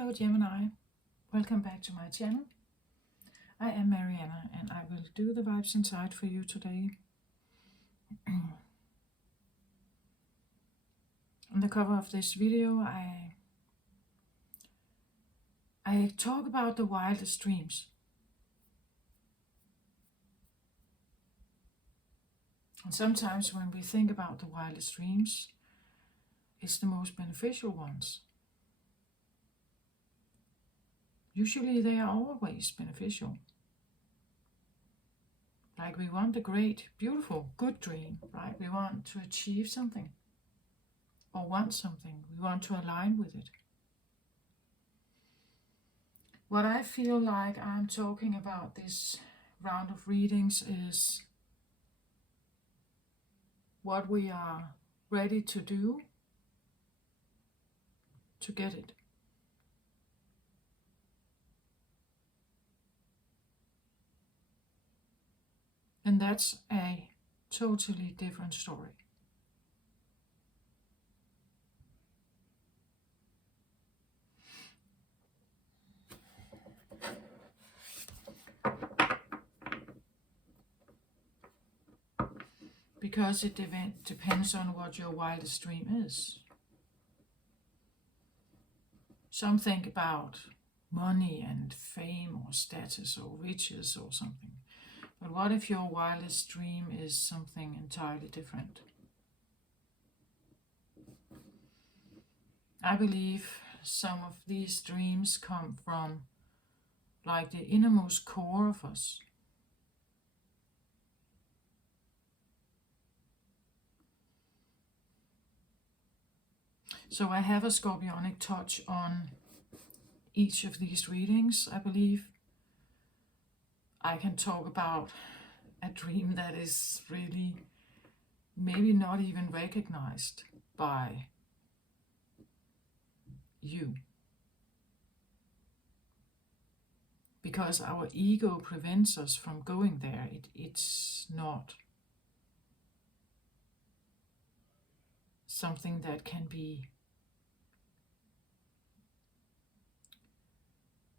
Hello Gemini, welcome back to my channel. I am Mariana and I will do the vibes inside for you today. On the cover of this video I talk about the wildest dreams. And sometimes when we think about the wildest dreams, it's the most beneficial ones. Usually they are always beneficial. Like we want a great, beautiful, good dream, right? We want to achieve something or want something. We want to align with it. What I feel like I'm talking about this round of readings is what we are ready to do to get it. And that's a totally different story. Because it depends on what your wildest dream is. Some think about money and fame or status or riches or something. But what if your wildest dream is something entirely different? I believe some of these dreams come from like the innermost core of us. So I have a scorpionic touch on each of these readings, I believe. I can talk about a dream that is really maybe not even recognized by you. Because our ego prevents us from going there. It's not something that can be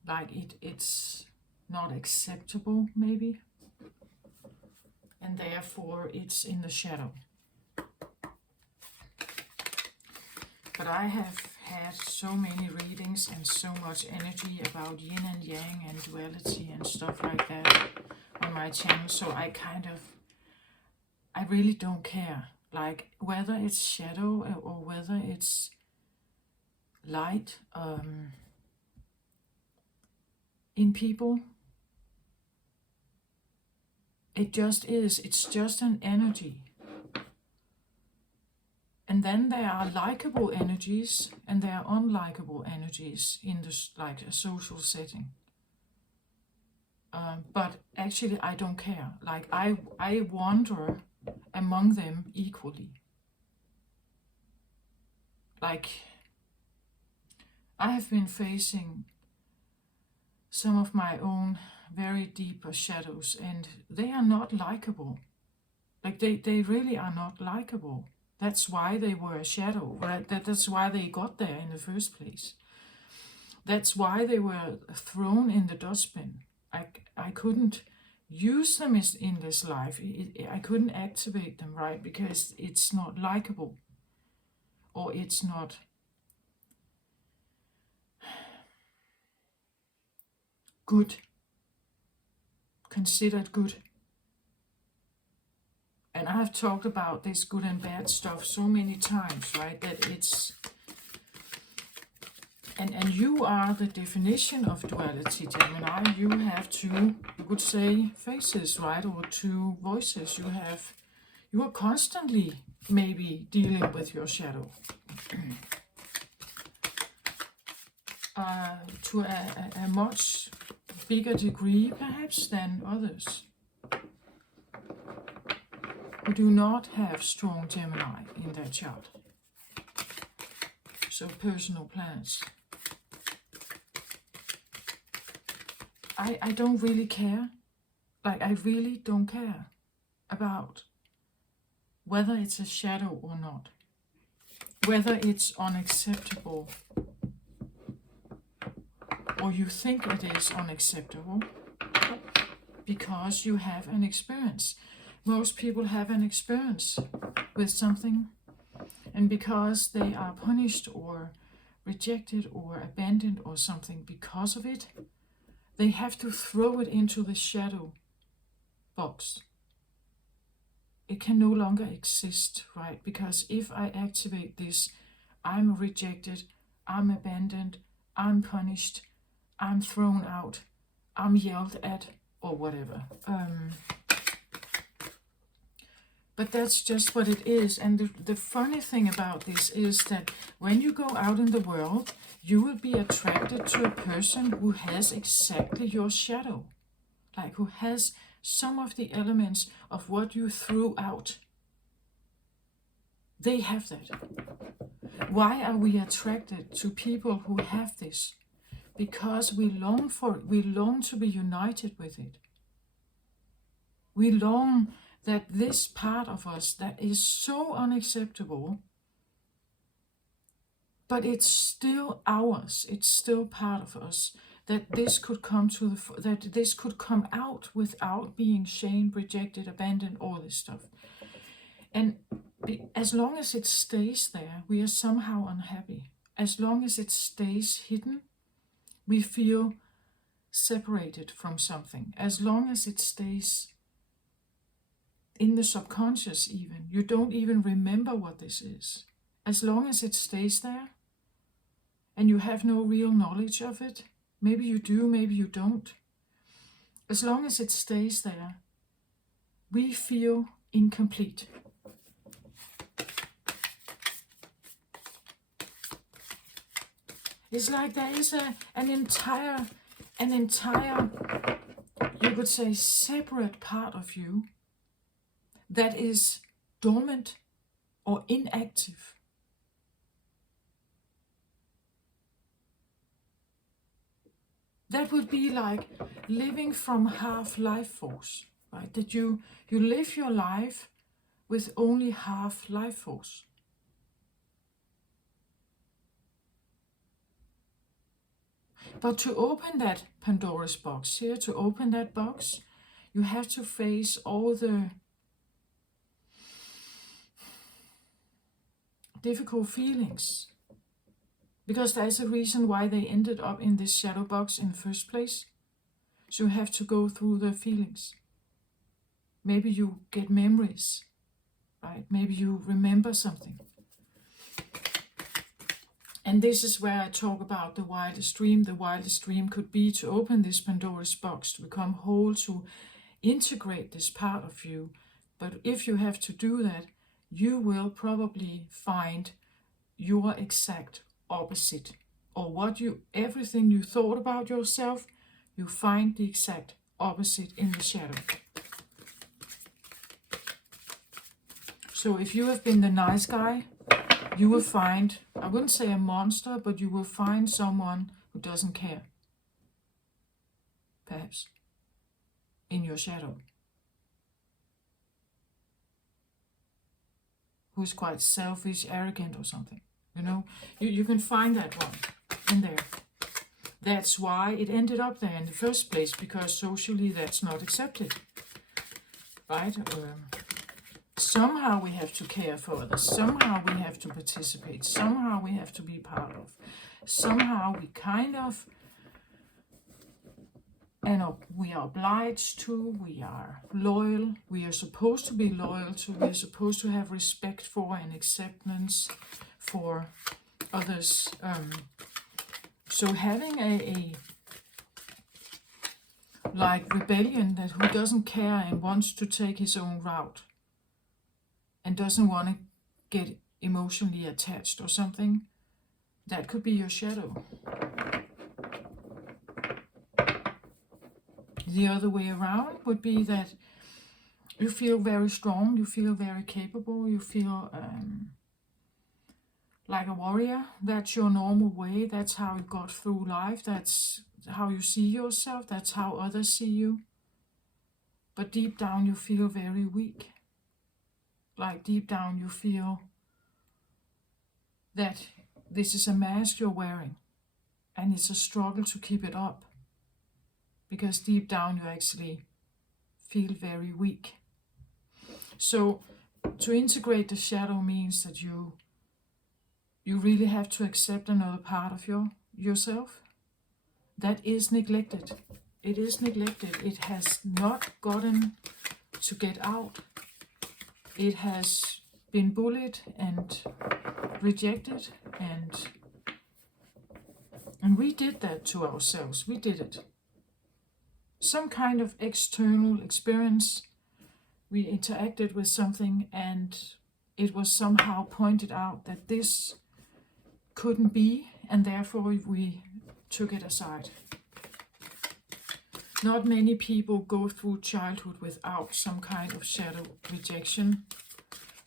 like it's not acceptable maybe, and therefore it's in the shadow. But I have had so many readings and so much energy about yin and yang and duality and stuff like that on my channel, so I really don't care, like whether it's shadow or whether it's light in people. It just is. It's just an energy. And then there are likable energies and there are unlikable energies in this, like a social setting. But actually I don't care. Like I wander among them equally. Like I have been facing some of my own very deeper shadows and they are not likable. Like they really are not likable. That's why they were a shadow, right? That's why they got there in the first place. That's why they were thrown in the dustbin. I couldn't use them in this life. I couldn't activate them, right? Because it's not likable. Or it's not good. Considered good. And I have talked about this good and bad stuff so many times, right? That it's... And you are the definition of duality, Gemini. You have two, you could say, faces, right? Or two voices. You are constantly maybe dealing with your shadow. To a much bigger degree, perhaps, than others who do not have strong Gemini in their chart. So personal planets. I don't really care. Like I really don't care about whether it's a shadow or not. Whether it's unacceptable or you think it is unacceptable, because you have an experience. Most people have an experience with something, and because they are punished or rejected or abandoned or something because of it, they have to throw it into the shadow box. It can no longer exist, right? Because if I activate this, I'm rejected, I'm abandoned, I'm punished, I'm thrown out, I'm yelled at, or whatever. But that's just what it is. And the funny thing about this is that when you go out in the world, you will be attracted to a person who has exactly your shadow. Like who has some of the elements of what you threw out. They have that. Why are we attracted to people who have this? Because we long for it. We long to be united with it. We long that this part of us that is so unacceptable, but it's still ours, it's still part of us, that this could come that this could come out without being shamed, rejected, abandoned, all this stuff. And as long as it stays there, we are somehow unhappy. As long as it stays hidden, we feel separated from something. As long as it stays in the subconscious, even, you don't even remember what this is. As long as it stays there, and you have no real knowledge of it, maybe you do, maybe you don't. As long as it stays there, we feel incomplete. It's like there is an entire, you could say, separate part of you that is dormant or inactive. That would be like living from half life force, right? That you live your life with only half life force. But to open that Pandora's box here, to open that box, you have to face all the difficult feelings. Because there's a reason why they ended up in this shadow box in the first place. So you have to go through the feelings. Maybe you get memories, right? Maybe you remember something. And this is where I talk about the wildest dream. The wildest dream could be to open this Pandora's box, to become whole, to integrate this part of you. But if you have to do that, you will probably find your exact opposite. Or everything you thought about yourself, you find the exact opposite in the shadow. So if you have been the nice guy, you will find, I wouldn't say a monster, but you will find someone who doesn't care. Perhaps. In your shadow. Who's quite selfish, arrogant or something. You know, you can find that one in there. That's why it ended up there in the first place, because socially that's not accepted. Right? Somehow we have to care for others. Somehow we have to participate. Somehow we have to be part of. Somehow we kind of, we are obliged to, we are loyal, we are supposed to be loyal to, we are supposed to have respect for and acceptance for others. So having a like rebellion, that who doesn't care and wants to take his own route and doesn't want to get emotionally attached or something, that could be your shadow. The other way around would be that you feel very strong, you feel very capable, you feel like a warrior. That's your normal way, that's how you got through life, that's how you see yourself, that's how others see you. But deep down you feel very weak. Like deep down you feel that this is a mask you're wearing, and it's a struggle to keep it up, because deep down you actually feel very weak. So to integrate the shadow means that you really have to accept another part of yourself that is neglected. It is neglected. It has not gotten to get out. It has been bullied and rejected, and we did that to ourselves. We did it. Some kind of external experience. We interacted with something, and it was somehow pointed out that this couldn't be, and therefore we took it aside. Not many people go through childhood without some kind of shadow rejection,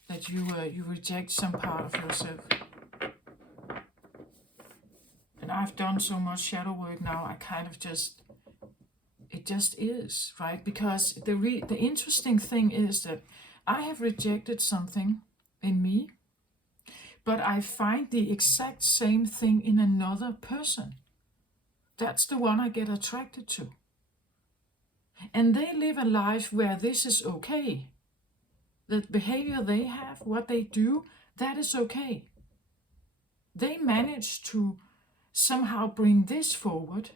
that you reject some part of yourself. And I've done so much shadow work now, I kind of it just is, right? Because the interesting thing is that I have rejected something in me, but I find the exact same thing in another person. That's the one I get attracted to. And they live a life where this is okay. The behavior they have, what they do, that is okay. They manage to somehow bring this forward,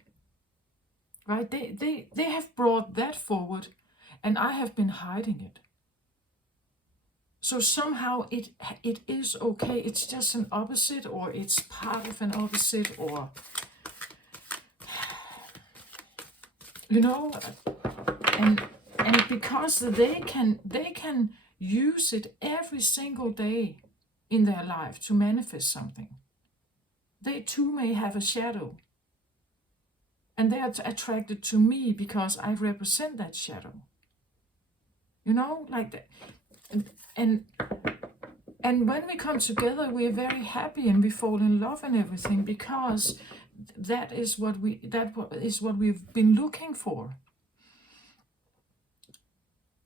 right? They have brought that forward, and I have been hiding it. So somehow it is okay. It's just an opposite, or it's part of an opposite, or and because they can use it every single day in their life to manifest something. They too may have a shadow, and they are attracted to me because I represent that shadow. Like that. And when we come together, we are very happy and we fall in love and everything, because that is what we've been looking for.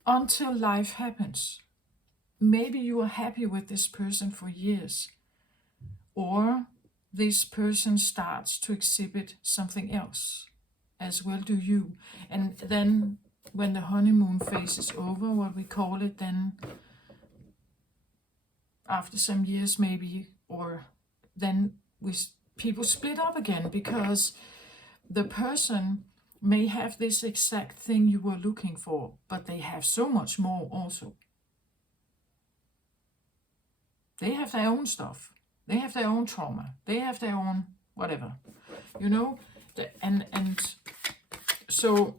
Until life happens. Maybe you are happy with this person for years, or this person starts to exhibit something else, as well do you. And then when the honeymoon phase is over, what we call it, then after some years maybe, or then people split up again, because the person may have this exact thing you were looking for, but they have so much more also. They have their own stuff. They have their own trauma. They have their own whatever, and so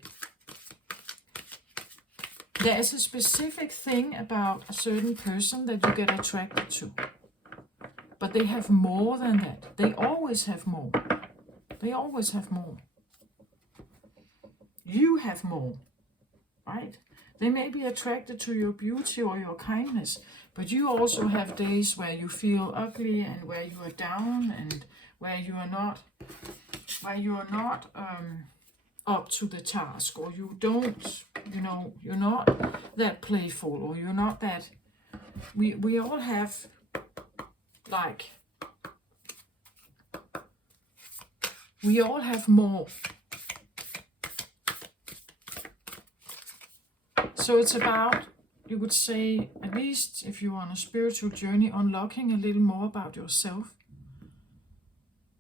there is a specific thing about a certain person that you get attracted to. But they have more than that. They always have more. They always have more. You have more, right? They may be attracted to your beauty or your kindness, but you also have days where you feel ugly, and where you are down, and where you are not up to the task, or you don't, you're not that playful, or you're not that. We all have, like, we all have more. So it's about, you would say, at least if you're on a spiritual journey, unlocking a little more about yourself.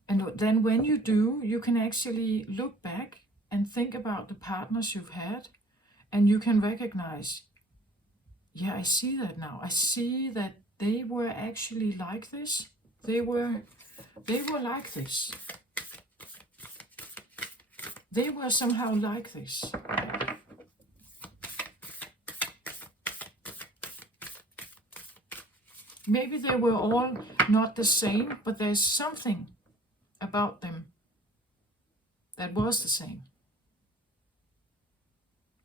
And then when you do, you can actually look back and think about the partners you've had, and you can recognize, yeah, I see that now. I see that they were actually like this. They were like this. They were somehow like this. Maybe they were all not the same, but there's something about them that was the same.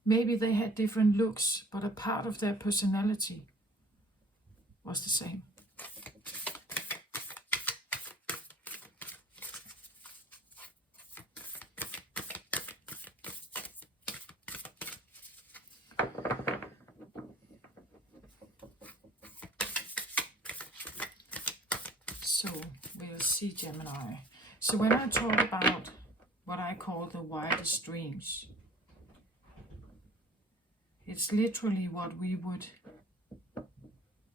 Maybe they had different looks, but a part of their personality was the same. So we'll see, Gemini. So when I talk about what I call the wildest dreams, it's literally what we would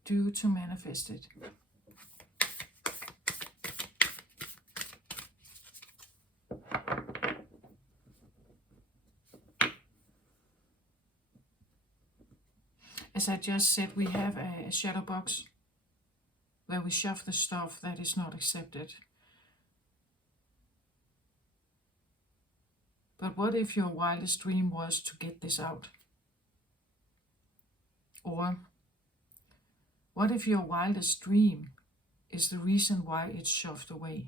do to manifest it. As I just said, we have a shadow box where we shove the stuff that is not accepted. But what if your wildest dream was to get this out? Or what if your wildest dream is the reason why it's shoved away?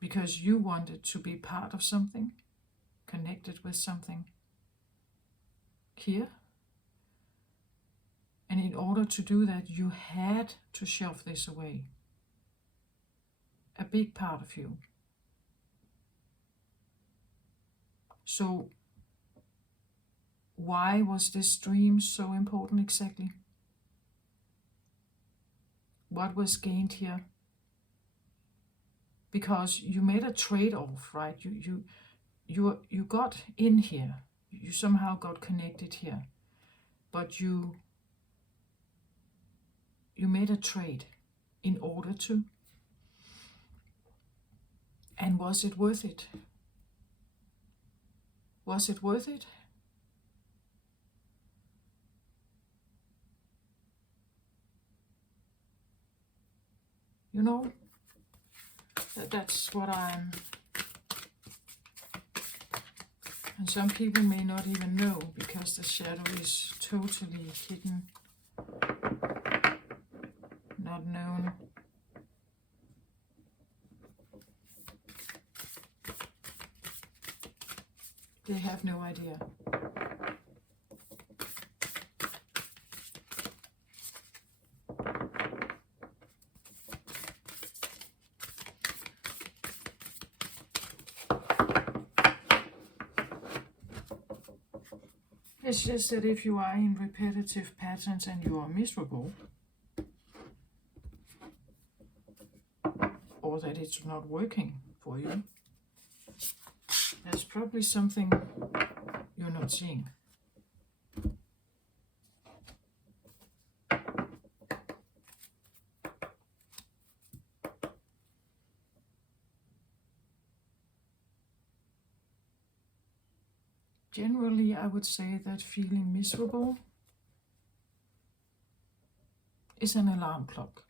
Because you wanted to be part of something, connected with something here. And in order to do that, you had to shove this away. A big part of you. So why was this dream so important exactly? What was gained here? Because you made a trade-off, right? You got in here. You somehow got connected here. But you made a trade in order to. And was it worth it? Was it worth it? You know, that's what I'm... And some people may not even know, because the shadow is totally hidden, not known. They have no idea. It's just that if you are in repetitive patterns and you are miserable, or that it's not working for you, there's probably something you're not seeing. Generally, I would say that feeling miserable is an alarm clock.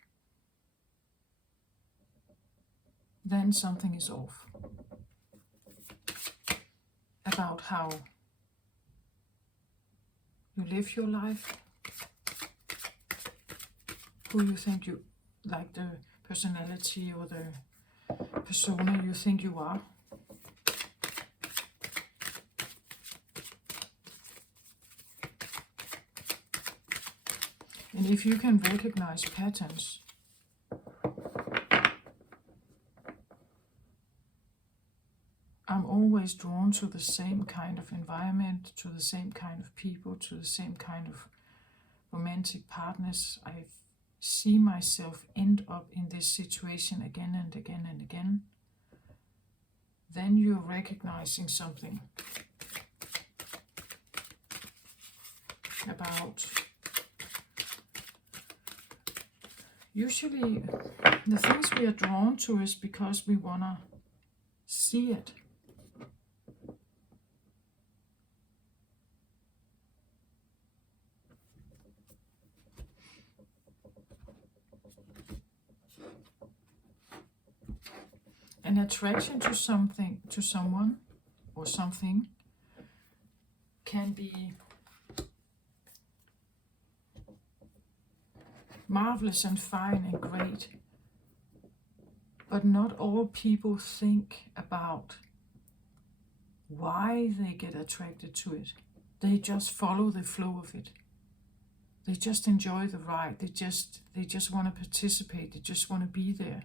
Then something is off about how you live your life, who you think you, like the personality or the persona you think you are. And if you can recognize patterns, I'm always drawn to the same kind of environment, to the same kind of people, to the same kind of romantic partners. I see myself end up in this situation again and again and again. Then you're recognizing something about... Usually the things we are drawn to is because we want to see it. An attraction to something, to someone or something can be marvelous and fine and great, but not all people think about why they get attracted to it. They just follow the flow of it. They just enjoy the ride. They just want to participate. They just want to be there.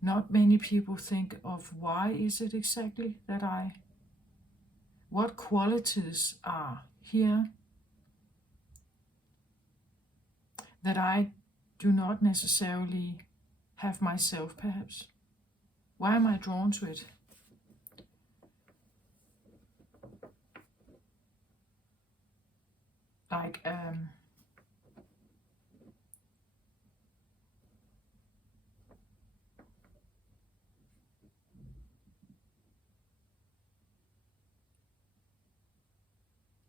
Not many people think of why is it exactly that what qualities are here that I do not necessarily have myself, perhaps. Why am I drawn to it? Like,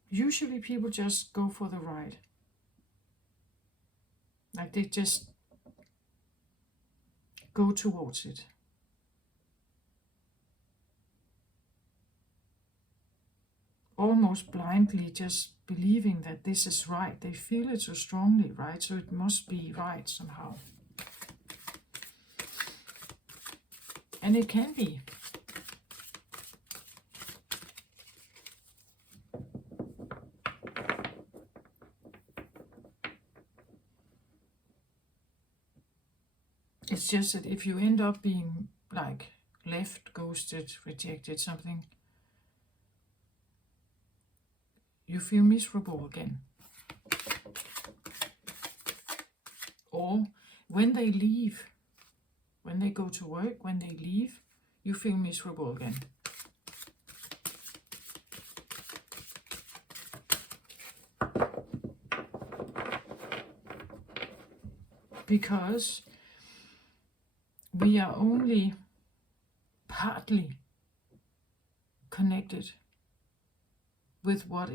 usually people just go for the ride. Like they just go towards it. Almost blindly, just believing that this is right. They feel it so strongly, right? So it must be right somehow. And it can be. It's just that if you end up being like left, ghosted, rejected, something, you feel miserable again. Or when they leave, when they go to work, when they leave, you feel miserable again. Because we are only partly connected with what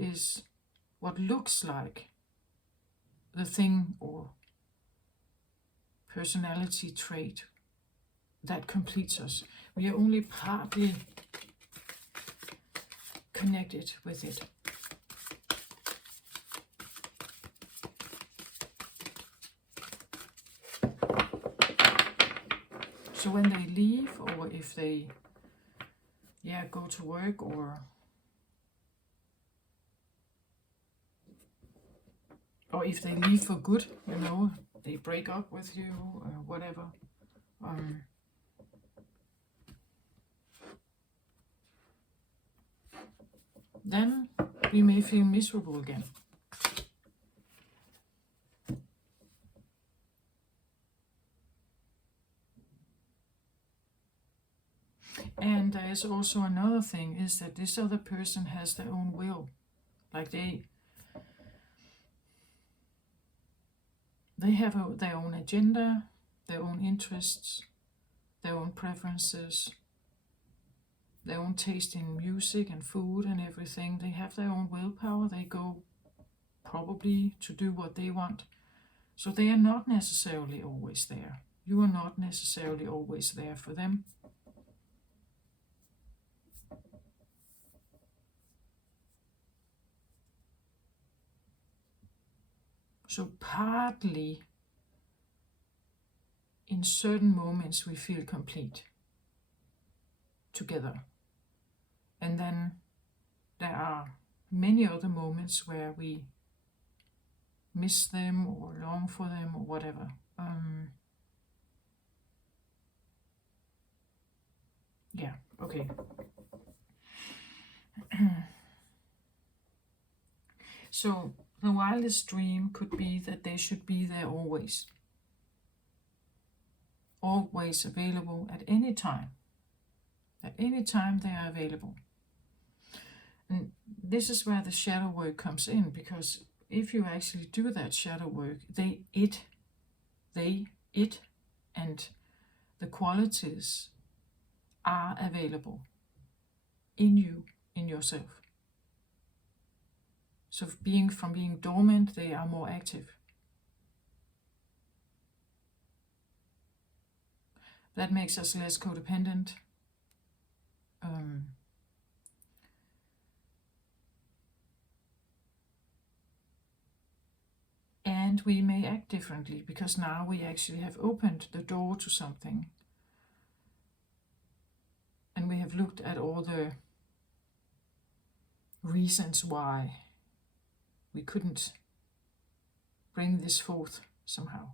looks like the thing or personality trait that completes us. We are only partly connected with it. So when they leave, or if they go to work, or if they leave for good, they break up with you, whatever. Then we may feel miserable again. And there is also another thing, is that this other person has their own will. Like they have their own agenda, their own interests, their own preferences, their own taste in music and food and everything. They have their own willpower. They go probably to do what they want. So they are not necessarily always there. You are not necessarily always there for them. So partly, in certain moments, we feel complete together. And then there are many other moments where we miss them or long for them or whatever. Yeah, okay. So the wildest dream could be that they should be there always. Always available at any time. At any time they are available. And this is where the shadow work comes in, because if you actually do that shadow work, it, and the qualities are available in you, in yourself. So from being dormant, they are more active. That makes us less codependent. And we may act differently, because now we actually have opened the door to something. And we have looked at all the reasons why we couldn't bring this forth somehow.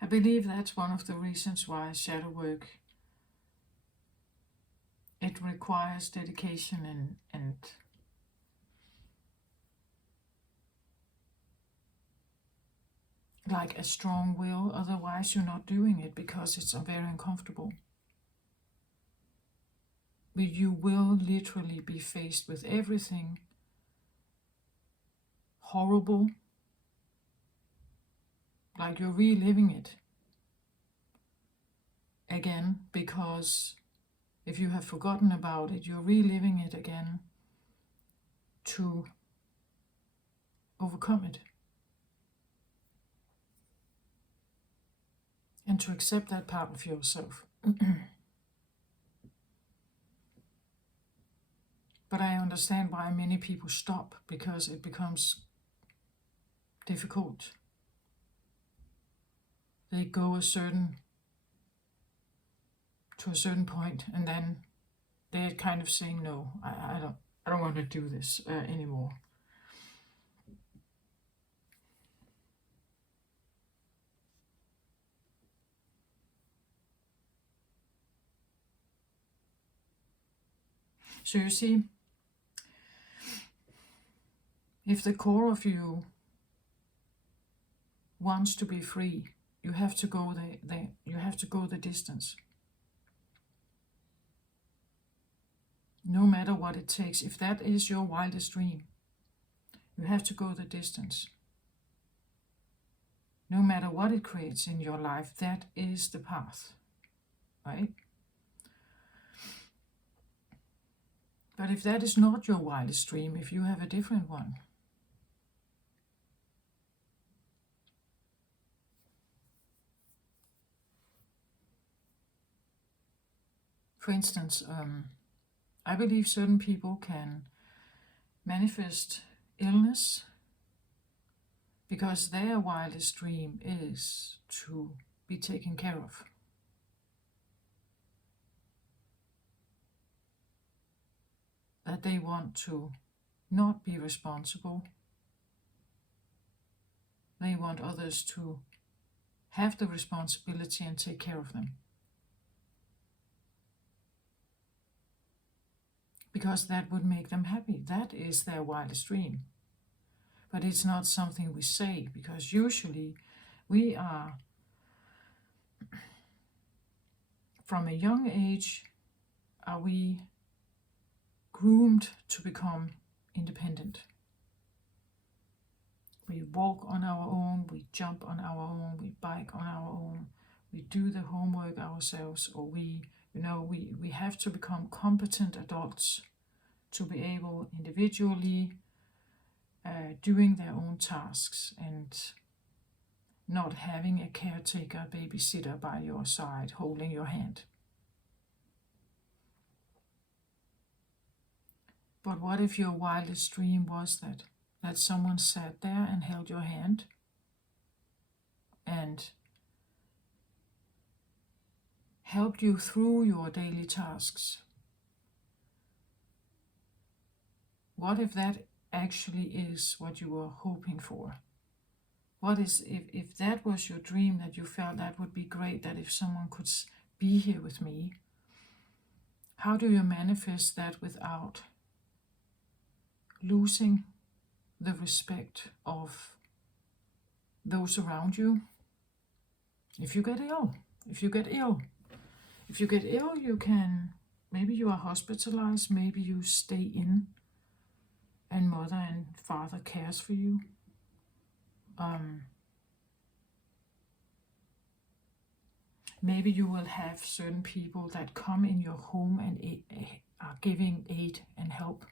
I believe that's one of the reasons why shadow work it requires dedication and like a strong will, otherwise you're not doing it because it's very uncomfortable. But you will literally be faced with everything horrible, like you're reliving it again, because if you have forgotten about it, you're reliving it again to overcome it. And to accept that part of yourself. But I understand why many people stop, because it becomes difficult. They go to a certain point, and then they're kind of saying, no, I don't want to do this anymore. So you see, if the core of you wants to be free, you have to go the distance. No matter what it takes. If that is your wildest dream, you have to go the distance. No matter what it creates in your life, that is the path, right? But if that is not your wildest dream, if you have a different one, for instance, I believe certain people can manifest illness because their wildest dream is to be taken care of. That they want to not be responsible. They want others to have the responsibility and take care of them. Because that would make them happy. That is their wildest dream. But it's not something we say, because usually we are, from a young age, are we groomed to become independent. We walk on our own, we jump on our own, we bike on our own, we do the homework ourselves, or we have to become competent adults to be able individually doing their own tasks and not having a caretaker, babysitter by your side holding your hand. But what if your wildest dream was that someone sat there and held your hand and helped you through your daily tasks? What if that actually is what you were hoping for? What is, if that was your dream, that you felt that would be great, that if someone could be here with me, how do you manifest that without losing the respect of those around you? If you get ill, you can, maybe you are hospitalized, maybe you stay in and mother and father cares for you. Maybe you will have certain people that come in your home and are giving aid and help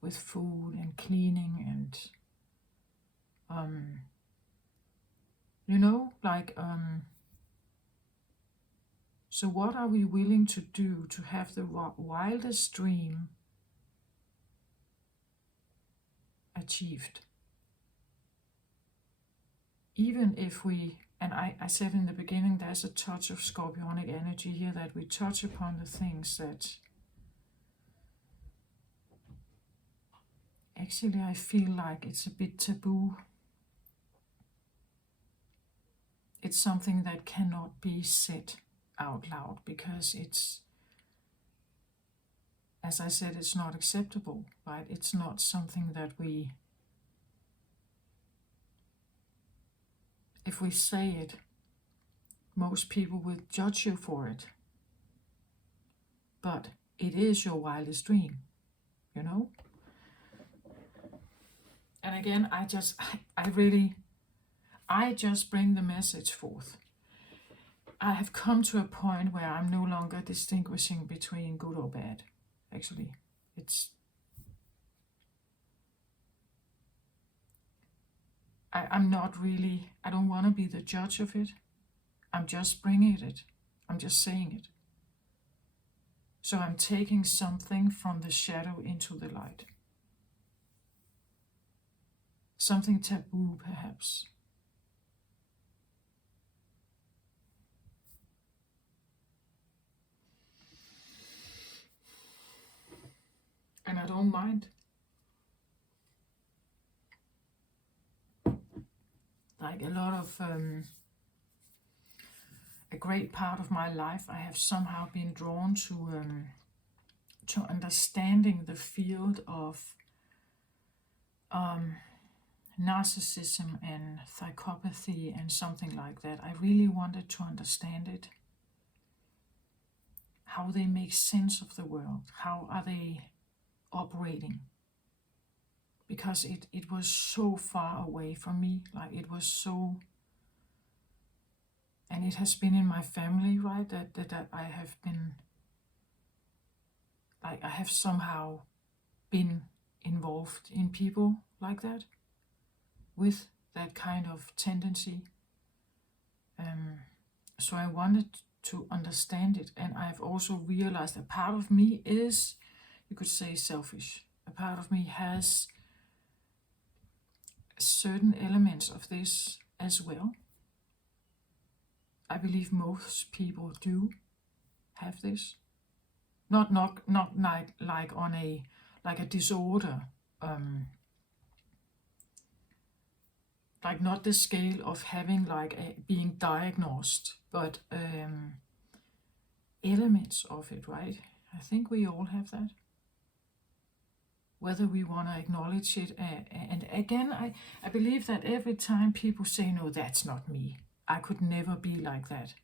with food and cleaning and so what are we willing to do to have the wildest dream achieved? Even if we, and I said in the beginning, there's a touch of scorpionic energy here, that we touch upon the things that actually I feel like it's a bit taboo. It's something that cannot be said out loud because it's as I said, it's not acceptable, right? It's not something that if we say it, most people will judge you for it. But it is your wildest dream, you know? And again, I just bring the message forth. I have come to a point where I'm no longer distinguishing between good or bad. Actually, I'm not really, I don't want to be the judge of it. I'm just bringing it. I'm just saying it. So I'm taking something from the shadow into the light. Something taboo, perhaps. And I don't mind. Like a lot of, a great part of my life, I have somehow been drawn to understanding the field of narcissism and psychopathy and something like that. I really wanted to understand it. How they make sense of the world. How are they operating? Because it was so far away from me. Like it was so... And it has been in my family, right? That I have been... Like I have somehow been involved in people like that. With that kind of tendency. So I wanted to understand it. And I've also realized a part of me is, you could say, selfish. A part of me has certain elements of this as well. I believe most people do have this. Not like on a disorder. Like not the scale of having being diagnosed, but elements of it, right? I think we all have that. Whether we want to acknowledge it. And again, I believe that every time people say, no, that's not me. I could never be like that.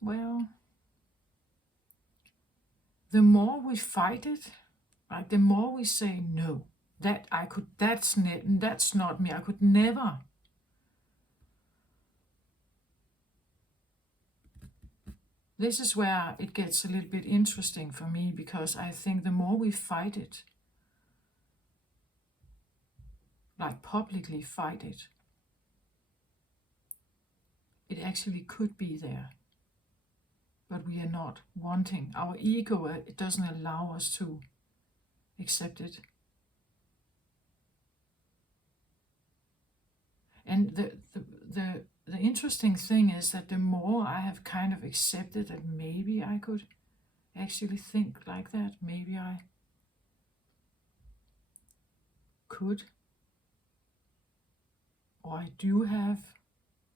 Well, the more we fight it, like the more we say, no, that's not me. I could never. This is where it gets a little bit interesting for me, because I think the more we fight it, like publicly fight it, it actually could be there. But we are not wanting. Our ego, it doesn't allow us to accept it. And the interesting thing is that the more I have kind of accepted that maybe I could actually think like that, maybe I could, or I do have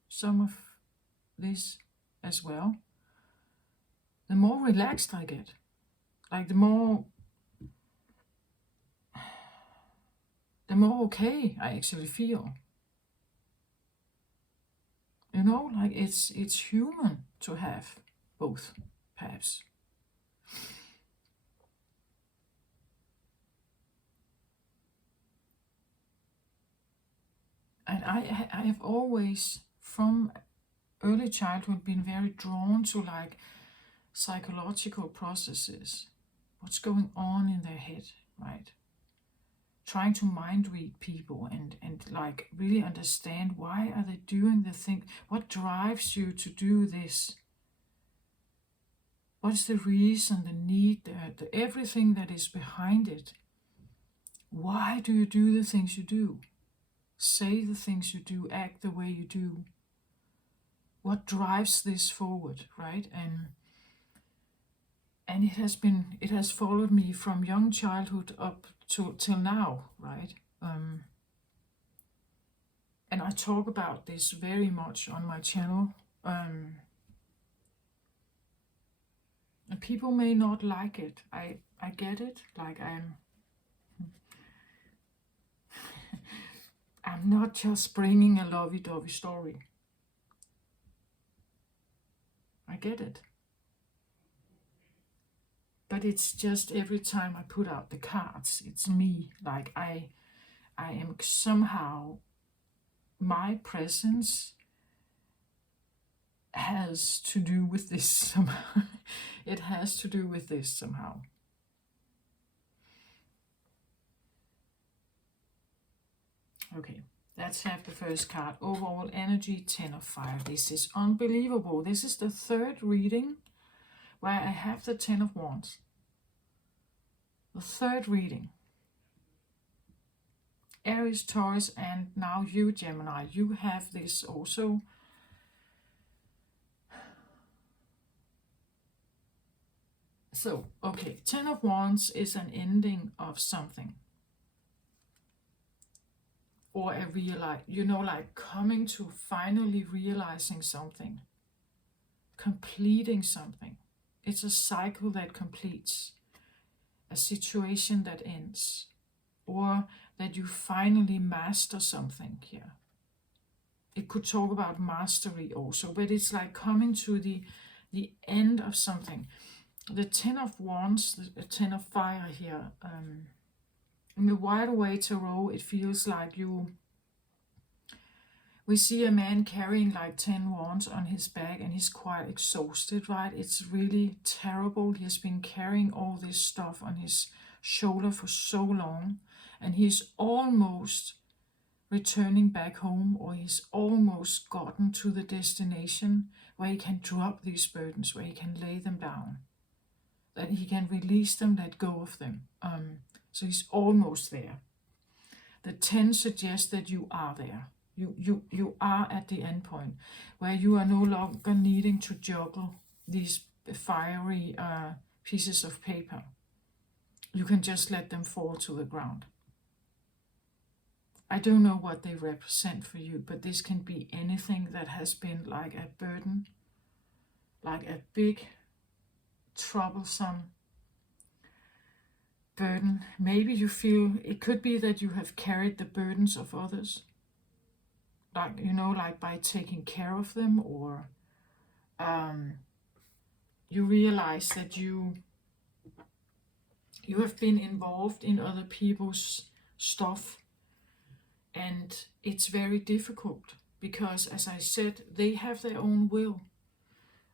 some of this as well, the more relaxed I get. Like the more okay I actually feel. You know, like it's human to have both, perhaps. And I have always, from early childhood, been very drawn to like psychological processes. What's going on in their head, right? Trying to mind read people and like really understand why are they doing the thing. What drives you to do this? What is the reason, the need, the everything that is behind it? Why do you do the things you do? Say the things you do, act the way you do. What drives this forward, right? And it has followed me from young childhood up till now, right? And I talk about this very much on my channel. I People may not like it. I get it. Like I'm not just bringing a lovey-dovey story. I get it. But it's just every time I put out the cards, it's me. Like I am somehow, my presence has to do with this somehow. It has to do with this somehow. Okay, let's have the first card. Overall energy, 10 of Fire. This is unbelievable. This is the third reading where I have the 10 of Wands. The third reading. Aries, Taurus, and now you, Gemini. You have this also. So, okay, 10 of Wands is an ending of something. Or a realize, like coming to finally realizing something. Completing something. It's a cycle that completes. A situation that ends. Or that you finally master something here. It could talk about mastery also, but it's like coming to the end of something. The 10 of Wands, the 10 of Fire here, in the Wide Awake Tarot, it feels like we see a man carrying like 10 wands on his back, and he's quite exhausted, right? It's really terrible. He has been carrying all this stuff on his shoulder for so long, and he's almost returning back home, or he's almost gotten to the destination where he can drop these burdens, where he can lay them down, that he can release them, let go of them. So he's almost there. The 10 suggests that you are there. You are at the end point where you are no longer needing to juggle these fiery pieces of paper. You can just let them fall to the ground. I don't know what they represent for you, but this can be anything that has been like a burden, like a big, troublesome burden. Maybe you feel, it could be that you have carried the burdens of others, like, like by taking care of them, or you realize that you have been involved in other people's stuff, and it's very difficult because, as I said, they have their own will,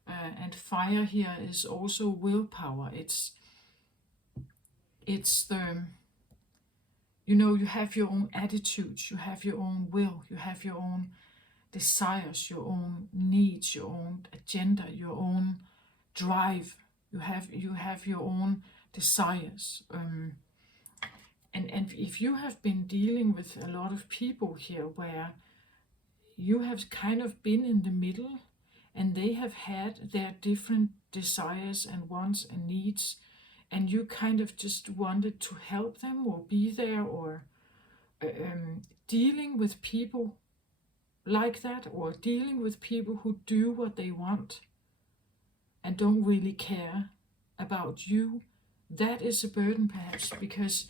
and fire here is also willpower. It's the, you have your own attitudes, you have your own will, you have your own desires, your own needs, your own agenda, your own drive. You have your own desires. And if you have been dealing with a lot of people here where you have kind of been in the middle, and they have had their different desires and wants and needs, and you kind of just wanted to help them or be there, or dealing with people like that, or dealing with people who do what they want and don't really care about you, that is a burden perhaps, because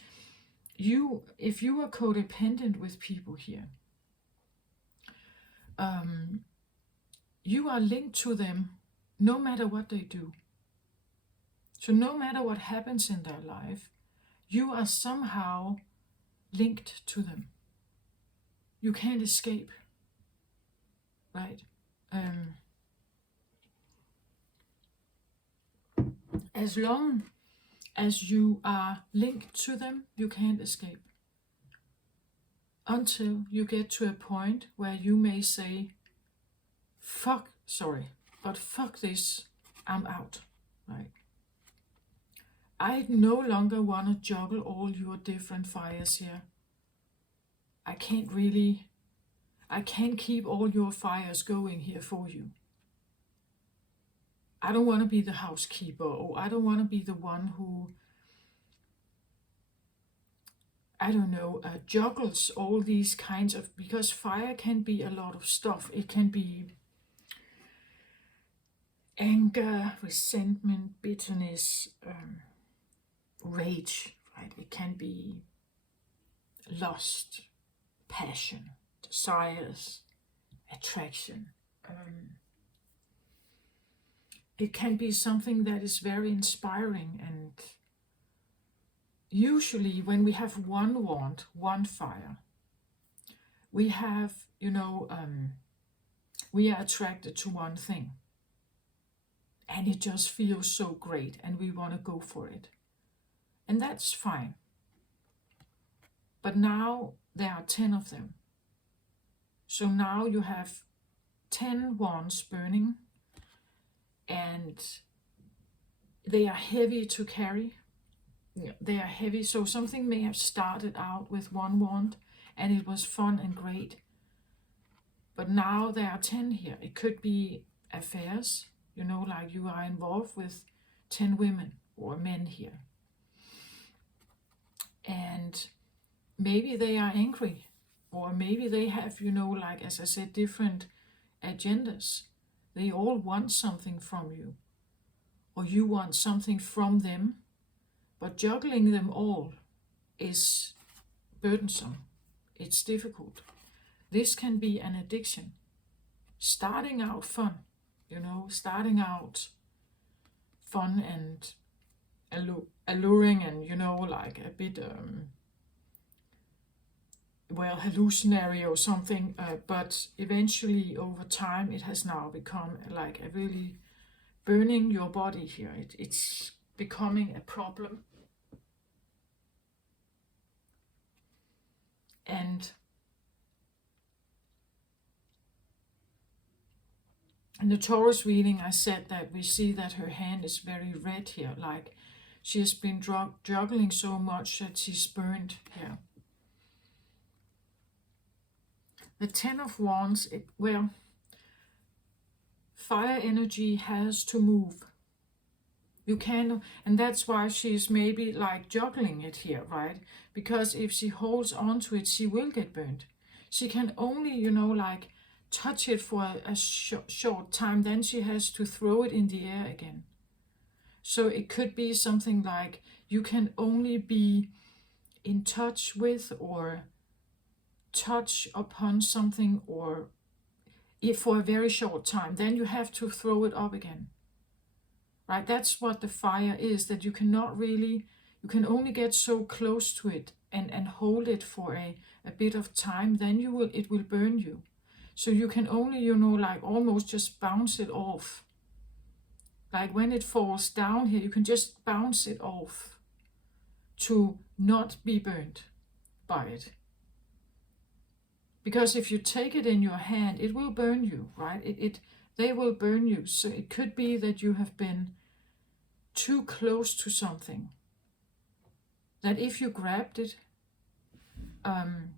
if you are codependent with people here, you are linked to them no matter what they do. So no matter what happens in their life, you are somehow linked to them. You can't escape, right? As long as you are linked to them, you can't escape. Until you get to a point where you may say, fuck this, I'm out, right? I no longer want to juggle all your different fires here. I can't keep all your fires going here for you. I don't want to be the housekeeper, or I don't want to be the one who, juggles all these kinds of, because fire can be a lot of stuff. It can be anger, resentment, bitterness, rage, right? It can be lust, passion, desires, attraction. It can be something that is very inspiring, and usually when we have one wand, one fire, we have, we are attracted to one thing, and it just feels so great, and we want to go for it. And that's fine. But now there are 10 of them. So now you have 10 wands burning, and they are heavy to carry. They are heavy, so something may have started out with one wand, and it was fun and great. But now there are 10 here. It could be affairs, like you are involved with 10 women or men here. And maybe they are angry, or maybe they have, like, as I said, different agendas. They all want something from you, or you want something from them, but juggling them all is burdensome. It's difficult. This can be an addiction. Starting out fun, starting out fun and alluring and, like a bit, hallucinatory or something, but eventually over time it has now become like a really burning your body here. It's becoming a problem. And in the Taurus reading, I said that we see that her hand is very red here, like she has been juggling so much that she's burned here. The 10 of Wands, fire energy has to move. You can, and that's why she's maybe like juggling it here, right? Because if she holds on to it, she will get burned. She can only, like touch it for a short time, then she has to throw it in the air again. So it could be something like you can only be in touch with or touch upon something or if for a very short time, then you have to throw it up again. Right? That's what the fire is, that you cannot really, you can only get so close to it and hold it for a bit of time, then it will burn you. So you can only, like almost just bounce it off. Like when it falls down here, you can just bounce it off to not be burned by it. Because if you take it in your hand, it will burn you, right? They will burn you. So it could be that you have been too close to something, that if you grabbed it,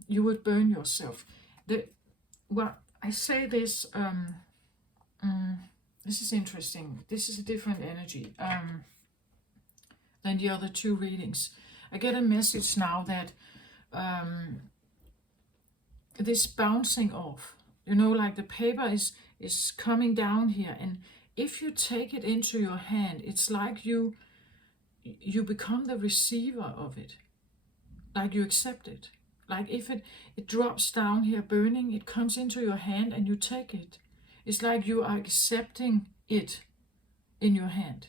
you would burn yourself. I say this, this is interesting. This is a different energy than the other two readings. I get a message now that this bouncing off, like the paper is coming down here, and if you take it into your hand, it's like you become the receiver of it, like you accept it. Like if it drops down here burning, it comes into your hand and you take it. It's like you are accepting it in your hand.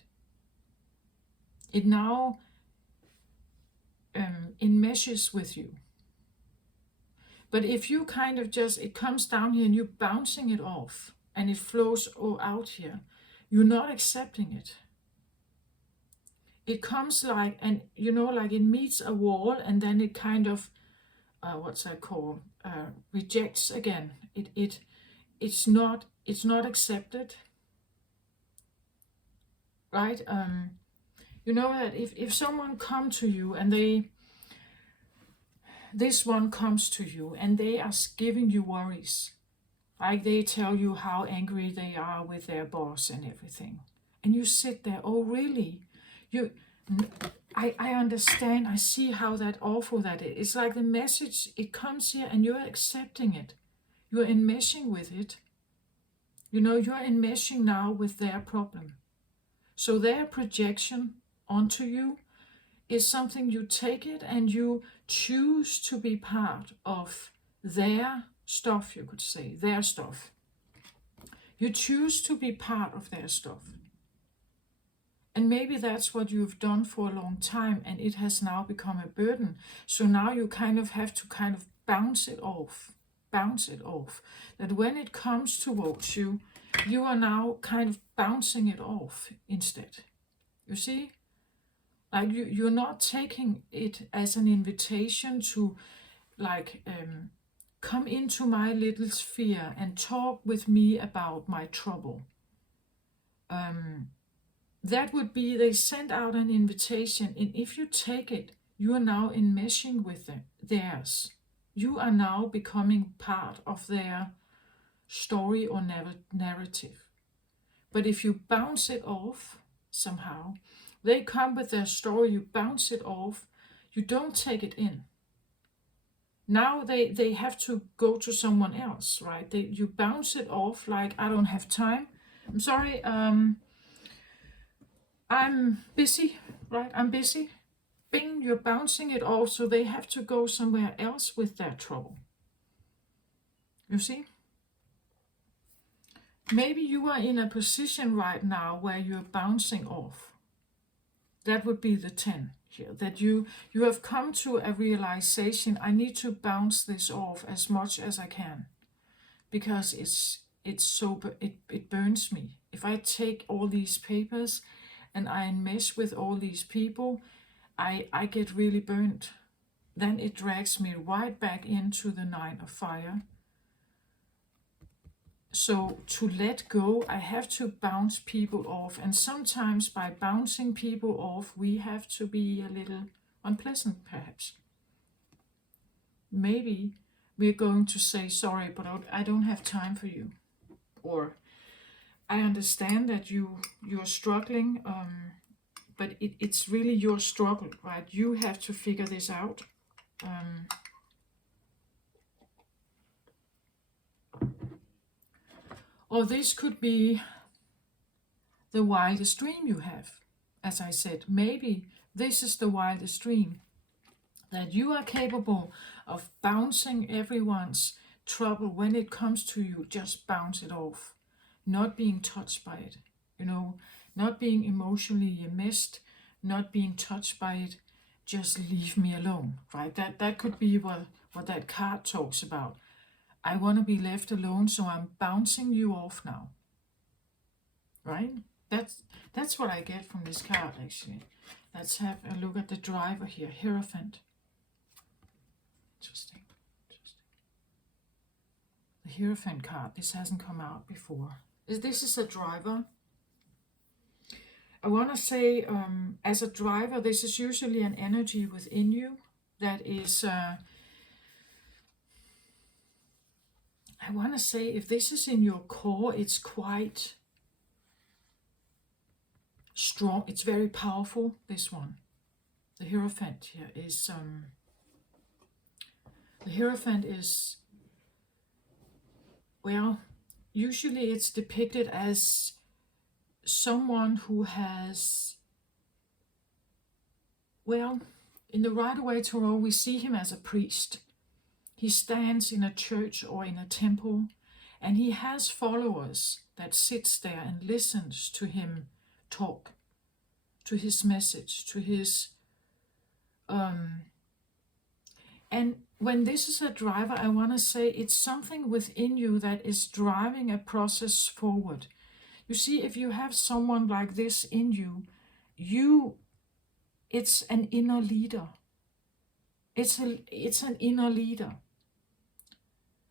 It now enmeshes with you. But if you kind of it comes down here and you're bouncing it off and it flows out here, you're not accepting it. It comes like, and like it meets a wall and then it kind of, rejects again. It's not accepted, right? That if someone come to you and this one comes to you and they are giving you worries, like they tell you how angry they are with their boss and everything, and you sit there, oh really? I understand, I see how that awful that is. It's like the message, it comes here and you're accepting it. You're enmeshing with it. You know, you're enmeshing now with their problem. So their projection onto you is something you take it and you choose to be part of their stuff, you could say, their stuff. You choose to be part of their stuff. And maybe that's what you've done for a long time and it has now become a burden. So now you kind of have to kind of bounce it off. That when it comes towards you, you are now kind of bouncing it off instead. You see? Like you're not taking it as an invitation to like come into my little sphere and talk with me about my trouble. That would be, they send out an invitation, and if you take it, you are now enmeshing with theirs. You are now becoming part of their story or narrative. But if you bounce it off somehow, they come with their story, you bounce it off, you don't take it in. Now they have to go to someone else, right? You bounce it off like, I don't have time. I'm sorry, I'm busy, right? I'm busy. Bing, you're bouncing it off, so they have to go somewhere else with their trouble. You see? Maybe you are in a position right now where you're bouncing off. That would be the 10 here, that you have come to a realization, I need to bounce this off as much as I can, because it burns me. If I take all these papers and I mess with all these people, I get really burnt. Then it drags me right back into the 9 of fire. So to let go, I have to bounce people off. And sometimes by bouncing people off, we have to be a little unpleasant, perhaps. Maybe we're going to say, sorry, but I don't have time for you. Or I understand that you're struggling, but it's really your struggle, right? You have to figure this out. Or this could be the wildest dream you have. As I said, maybe this is the wildest dream. That you are capable of bouncing everyone's trouble when it comes to you, just bounce it off. Not being touched by it, not being emotionally missed, not being touched by it, just leave me alone, right? That could be what that card talks about. I want to be left alone, so I'm bouncing you off now. Right? That's what I get from this card, actually. Let's have a look at the driver here, Hierophant. Interesting. The Hierophant card, this hasn't come out before. This is a driver. I want to say, as a driver, this is usually an energy within you that is... I want to say, if this is in your core, it's quite strong. It's very powerful, this one. The Hierophant here is... the Hierophant is... Well, usually it's depicted as someone who has... Well, in the Rider-Waite Tarot, we see him as a priest. He stands in a church or in a temple, and he has followers that sits there and listens to him talk, to his message, to his... And when this is a driver, I want to say it's something within you that is driving a process forward. You see, if you have someone like this in you, it's an inner leader. It's an inner leader.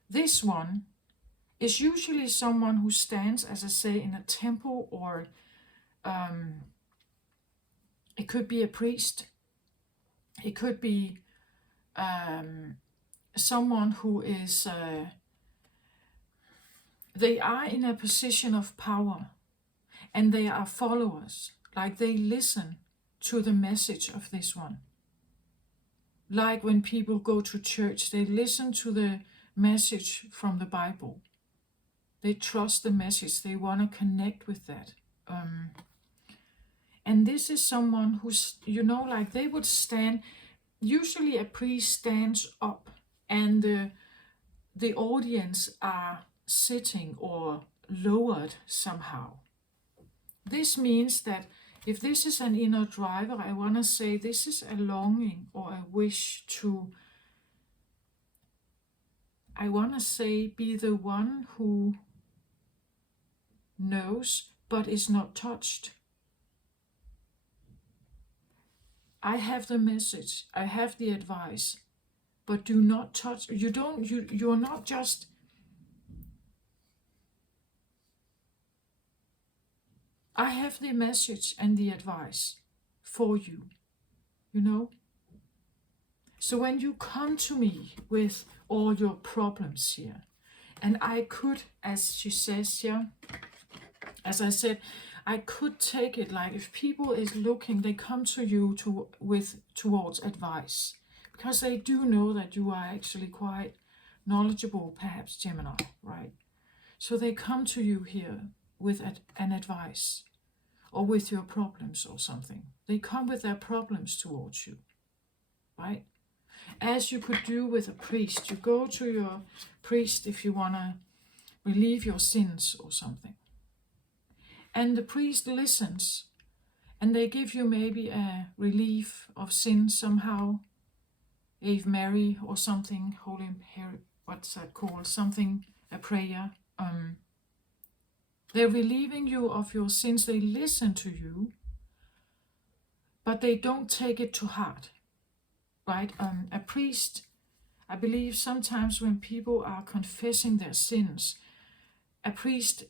This one is usually someone who stands, as I say, in a temple, or it could be a priest. It could be someone who is... they are in a position of power, and they are followers. Like they listen to the message of this one. Like when people go to church, they listen to the message from the Bible. They trust the message. They want to connect with that. And this is someone who's, you know, like they would stand, usually a priest stands up and the audience are sitting or lowered somehow. This means that if this is an inner driver, I want to say this is a longing or a wish to, I want to say, be the one who knows but is not touched. I have the message, I have the advice, but do not touch. You're not just, I have the message and the advice for you, you know? So when you come to me with all your problems here, and I could, as she says here, as I said, I could take it like if people is looking, they come to you towards advice, because they do know that you are actually quite knowledgeable, perhaps Gemini, right? So they come to you here with an advice, or with your problems or something. They come with their problems towards you, right? As you could do with a priest. You go to your priest if you want to relieve your sins or something. And the priest listens, and they give you maybe a relief of sin somehow, Ave Mary or something, Holy Mary, what's that called? Something, a prayer. They're relieving you of your sins. They listen to you, but they don't take it to heart, right? A priest, I believe sometimes when people are confessing their sins, a priest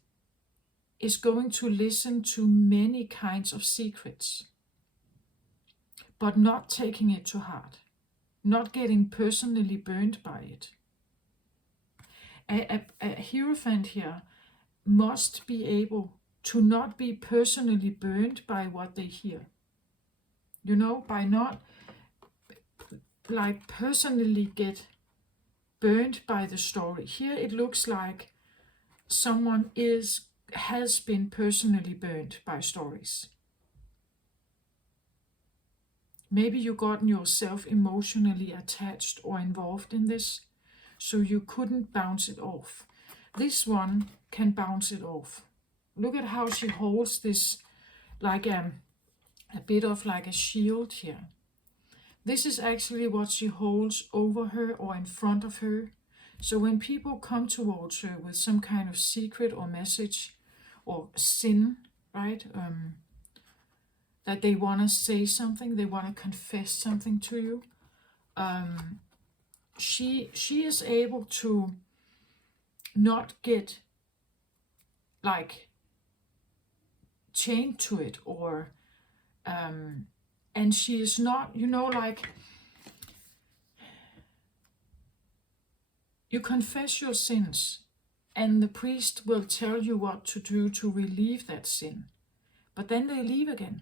is going to listen to many kinds of secrets, but not taking it to heart, not getting personally burned by it. A hierophant here must be able to not be personally burned by what they hear. You know, by not like personally get burned by the story. Here it looks like someone has been personally burned by stories. Maybe you gotten yourself emotionally attached or involved in this, so you couldn't bounce it off. This one can bounce it off. Look at how she holds this like a bit of like a shield here. This is actually what she holds over her or in front of her. So when people come towards her with some kind of secret or message or sin, right, that they want to say something, they want to confess something to you, she is able to not get like chained to it, or and she is not, you know, like you confess your sins and the priest will tell you what to do to relieve that sin, but then they leave again.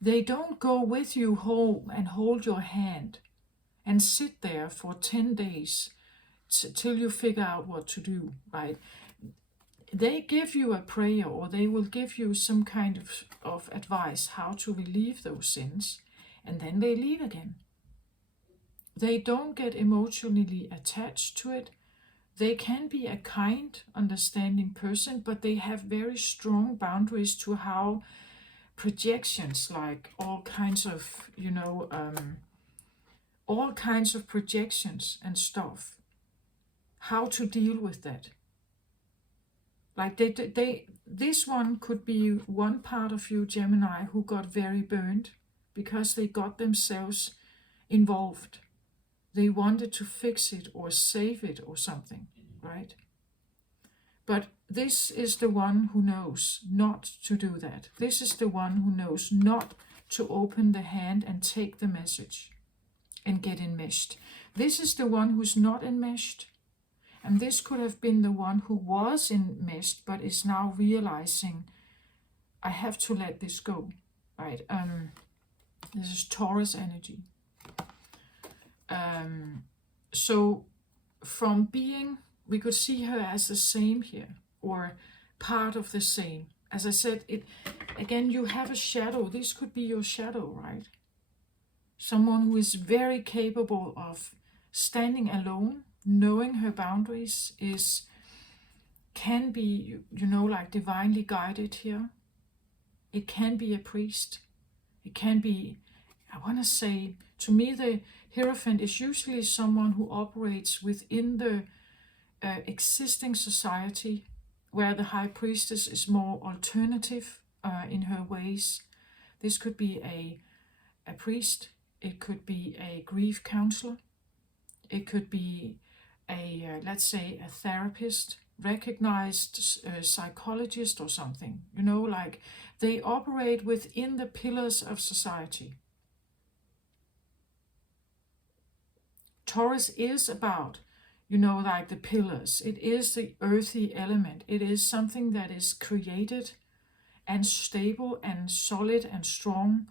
They don't go with you home and hold your hand and sit there for 10 days till you figure out what to do, right? They give you a prayer, or they will give you some kind of advice how to relieve those sins, and then they leave again. They don't get emotionally attached to it. They can be a kind, understanding person, but they have very strong boundaries to how projections, like all kinds of, you know, all kinds of projections and stuff, how to deal with that. Like this one could be one part of you, Gemini, who got very burned because they got themselves involved. They wanted to fix it or save it or something, right? But this is the one who knows not to do that. This is the one who knows not to open the hand and take the message and get enmeshed. This is the one who's not enmeshed. And this could have been the one who was enmeshed, but is now realizing, I have to let this go, right? This is Taurus energy. So from being we could see her as the same here, or part of the same. As I said, again, you have a shadow. This could be your shadow, right? Someone who is very capable of standing alone, knowing her boundaries, can be, like divinely guided here. It can be a priest. It can be, I want to say, to me, the Hierophant is usually someone who operates within the existing society, where the High Priestess is more alternative in her ways. This could be a priest. It could be a grief counselor. It could be let's say, a therapist, recognized psychologist or something. Like they operate within the pillars of society. Taurus is about, like the pillars. It is the earthy element. It is something that is created and stable and solid and strong.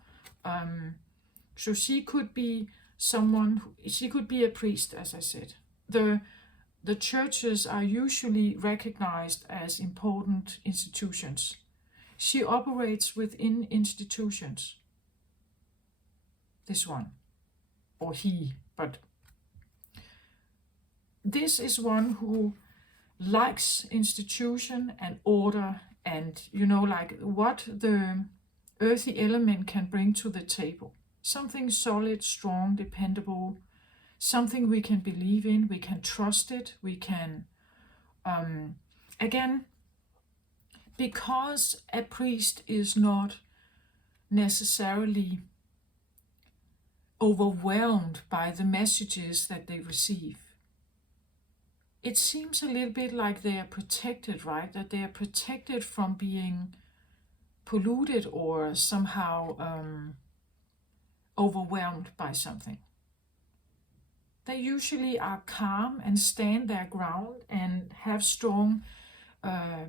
So she could be she could be a priest, as I said. The churches are usually recognized as important institutions. She operates within institutions. This one, or he, but this is one who likes institution and order and, like what the earthy element can bring to the table. Something solid, strong, dependable, something we can believe in, we can trust it, we can, again, because a priest is not necessarily overwhelmed by the messages that they receive. It seems a little bit like they are protected, right? That they are protected from being polluted or somehow overwhelmed by something. They usually are calm and stand their ground and have strong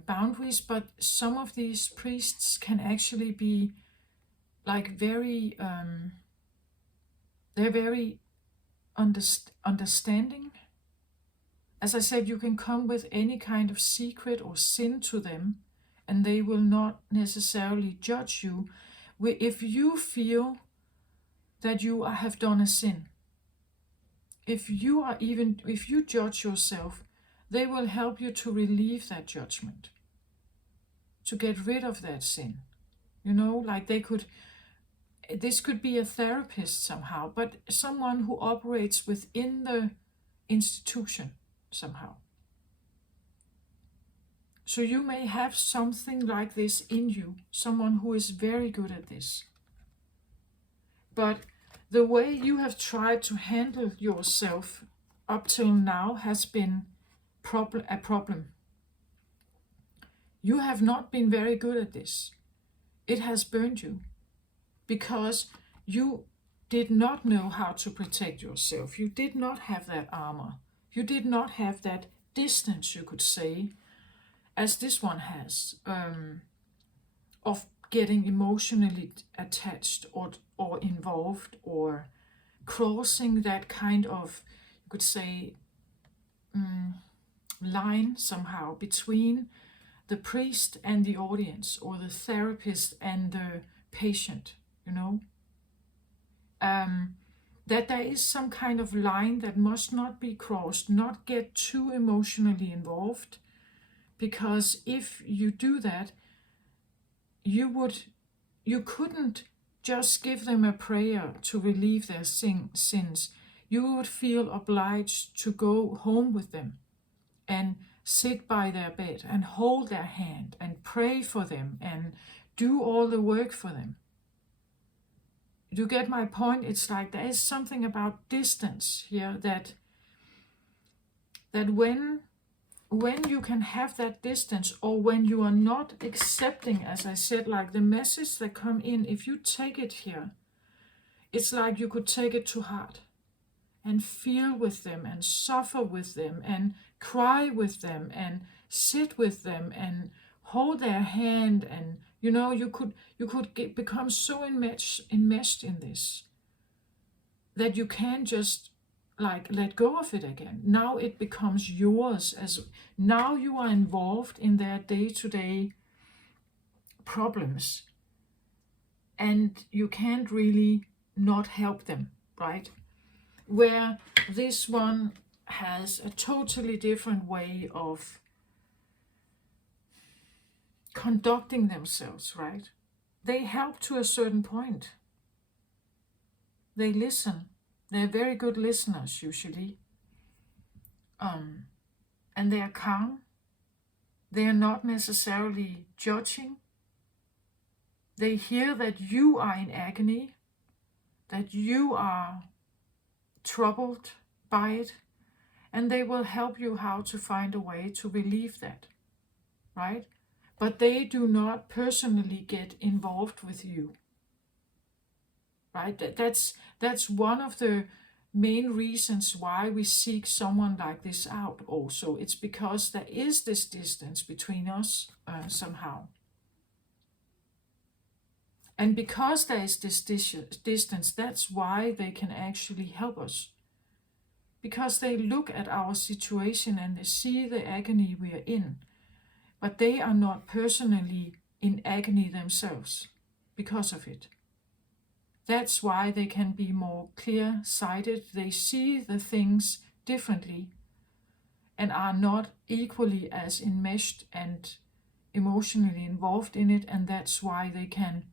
boundaries, but some of these priests can actually be like very, they're very understanding. As I said, you can come with any kind of secret or sin to them, and they will not necessarily judge you if you feel that you have done a sin. If you judge yourself, they will help you to relieve that judgment, to get rid of that sin. Like this could be a therapist somehow, but someone who operates within the institution somehow. So you may have something like this in you, someone who is very good at this. But the way you have tried to handle yourself up till now has been a problem. You have not been very good at this. It has burned you because you did not know how to protect yourself. You did not have that armor. You did not have that distance, you could say, as this one has, of getting emotionally attached or involved, or crossing that kind of, you could say, line somehow between the priest and the audience, or the therapist and the patient, that there is some kind of line that must not be crossed, not get too emotionally involved, because if you do that, you couldn't just give them a prayer to relieve their sins. You would feel obliged to go home with them and sit by their bed and hold their hand and pray for them and do all the work for them. You get my point? It's like there is something about distance here that when you can have that distance, or when you are not accepting, as I said, like the message that come in, if you take it here, it's like you could take it to heart and feel with them and suffer with them and cry with them and sit with them and hold their hand, and you could become so enmeshed in this that you can just like let go of it again. Now it becomes yours, as now you are involved in their day-to-day problems, and you can't really not help them, right? Where this one has a totally different way of conducting themselves, right? They help to a certain point. They listen. They're very good listeners usually. And they are calm. They are not necessarily judging. They hear that you are in agony, that you are troubled by it, and they will help you how to find a way to relieve that, right? But they do not personally get involved with you, right? That's one of the main reasons why we seek someone like this out also. It's because there is this distance between us somehow. And because there is this distance, that's why they can actually help us. Because they look at our situation and they see the agony we are in, but they are not personally in agony themselves because of it. That's why they can be more clear-sighted. They see the things differently and are not equally as enmeshed and emotionally involved in it, and that's why they can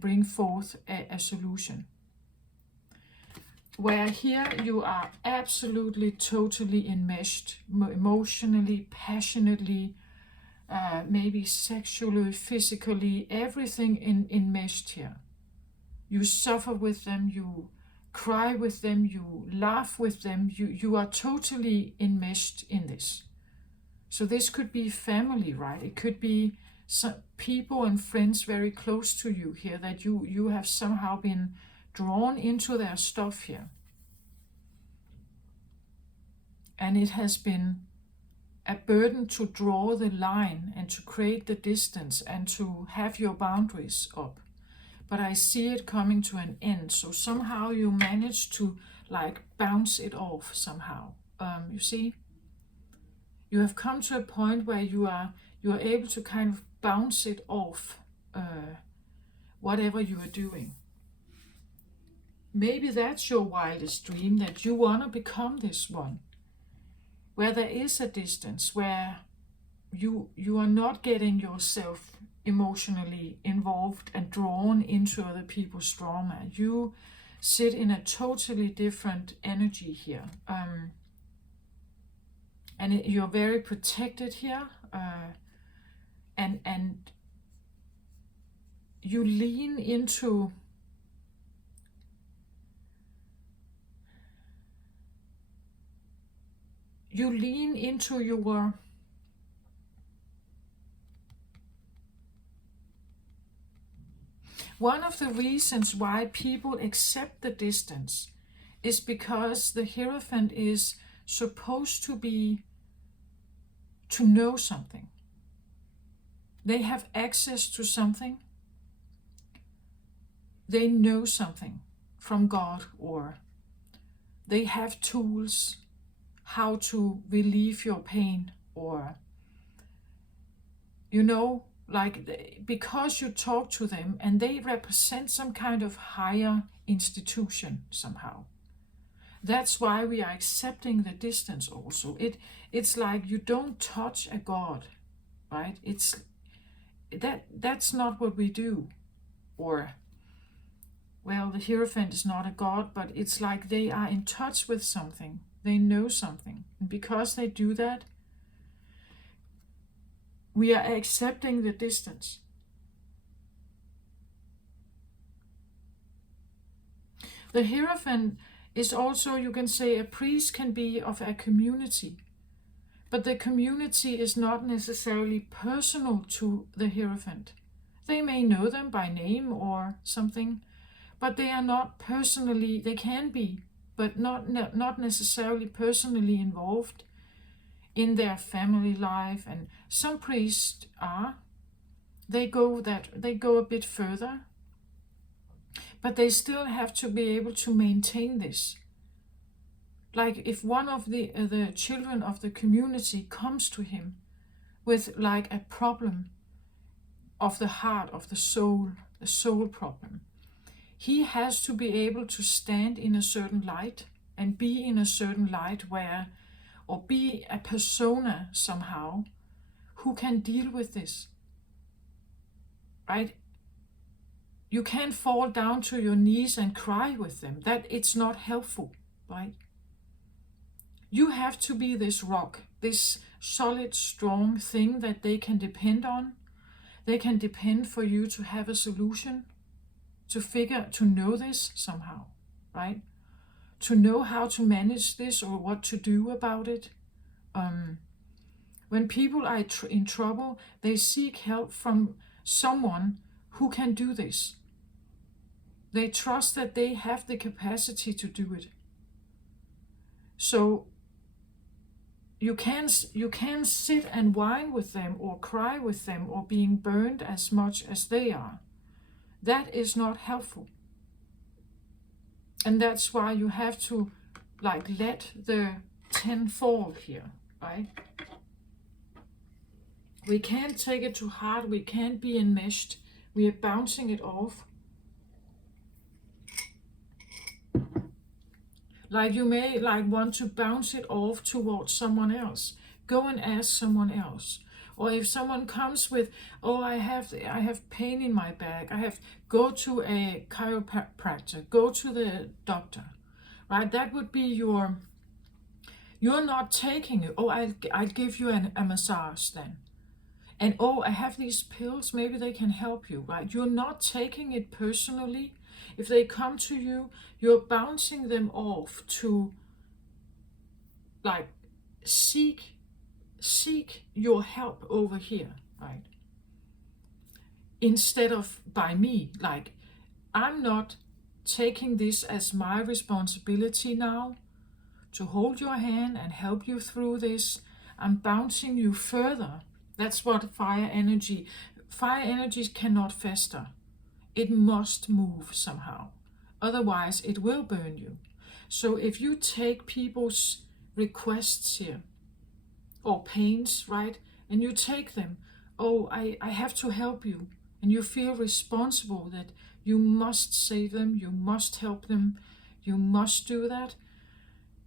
bring forth a solution. Where here you are absolutely, totally enmeshed, emotionally, passionately, maybe sexually, physically, everything enmeshed here. You suffer with them, you cry with them, you laugh with them, you are totally enmeshed in this. So this could be family, right? It could be some people and friends very close to you here, that you have somehow been drawn into their stuff here. And it has been a burden to draw the line and to create the distance and to have your boundaries up. But I see it coming to an end. So somehow you manage to like bounce it off somehow. You see? You have come to a point where you are able to kind of bounce it off, whatever you are doing. Maybe that's your wildest dream, that you want to become this one, where there is a distance, where you are not getting yourself emotionally involved and drawn into other people's drama. You sit in a totally different energy here. And you're very protected here. And you lean into your one of the reasons why people accept the distance is because the Hierophant is supposed to know something. They have access to something. They know something from God, or they have tools how to relieve your pain, or because you talk to them and they represent some kind of higher institution somehow. That's why we are accepting the distance also. It's like you don't touch a God, right? That's not what we do. Or, well, the Hierophant is not a God, but it's like they are in touch with something. They know something. And because they do that, we are accepting the distance. The Hierophant is also, you can say, a priest can be of a community. But the community is not necessarily personal to the Hierophant. They may know them by name or something, but they are not personally, they can be, but not necessarily personally involved in their family life. And some priests are. They go a bit further, but they still have to be able to maintain this. Like if one of the children of the community comes to him with like a problem of the heart, of the soul, a soul problem, he has to be able to stand in a certain light and be in a certain light where, or be a persona somehow who can deal with this, right? You can't fall down to your knees and cry with them. That it's not helpful, right? You have to be this rock, this solid, strong thing that they can depend on. They can depend for you to have a solution, to know this somehow, right? To know how to manage this or what to do about it. When people are in trouble, they seek help from someone who can do this. They trust that they have the capacity to do it. So you can sit and whine with them or cry with them or being burned as much as they are. That is not helpful. And that's why you have to like let the 10 fall here, right? We can't take it too hard. We can't be enmeshed. We are bouncing it off. Like you may like want to bounce it off towards someone else. Go and ask someone else. Or if someone comes with, oh, I have pain in my back, go to a chiropractor, go to the doctor, right? That would be you're not taking it. Oh, I'll give you a massage then. And oh, I have these pills, maybe they can help you, right? You're not taking it personally. If they come to you, you're bouncing them off to like seek your help over here, right? Instead of by me, like I'm not taking this as my responsibility now to hold your hand and help you through this. I'm bouncing you further. That's what fire energies cannot fester. It must move somehow. Otherwise, it will burn you. So if you take people's requests here, or pains, right, and you take them, oh, I have to help you, and you feel responsible that you must save them, you must help them, you must do that,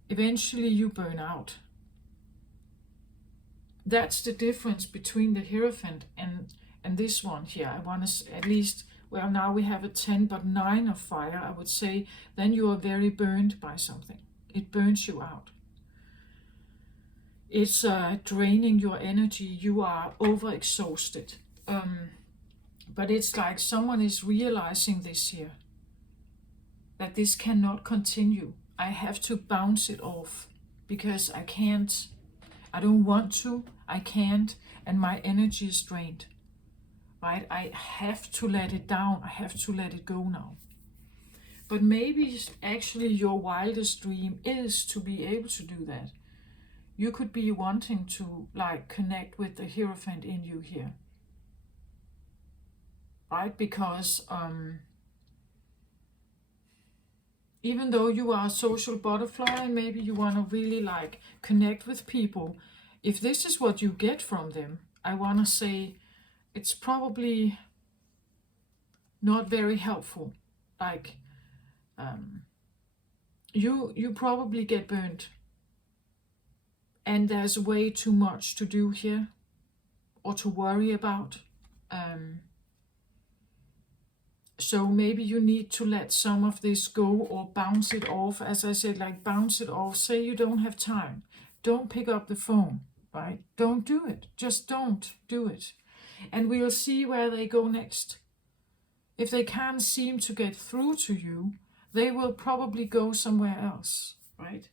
eventually you burn out. That's the difference between the Hierophant and this one here. I want to at least, well, now we have a 10 but 9 of fire. I would say then you are very burned by something. It burns you out. It's draining your energy. You are overexhausted. But it's like someone is realizing this here, that this cannot continue. I have to bounce it off because I can't. I don't want to, I can't, and my energy is drained, right? I have to let it down, I have to let it go now. But maybe actually your wildest dream is to be able to do that. You could be wanting to like connect with the Hierophant in you here, right? Because even though you are a social butterfly and maybe you want to really like connect with people, if this is what you get from them, I want to say it's probably not very helpful. Like you probably get burnt, and there's way too much to do here or to worry about. So maybe you need to let some of this go or bounce it off. As I said, like bounce it off. Say you don't have time. Don't pick up the phone, right? Don't do it. Just don't do it. And we'll see where they go next. If they can't seem to get through to you, they will probably go somewhere else, right?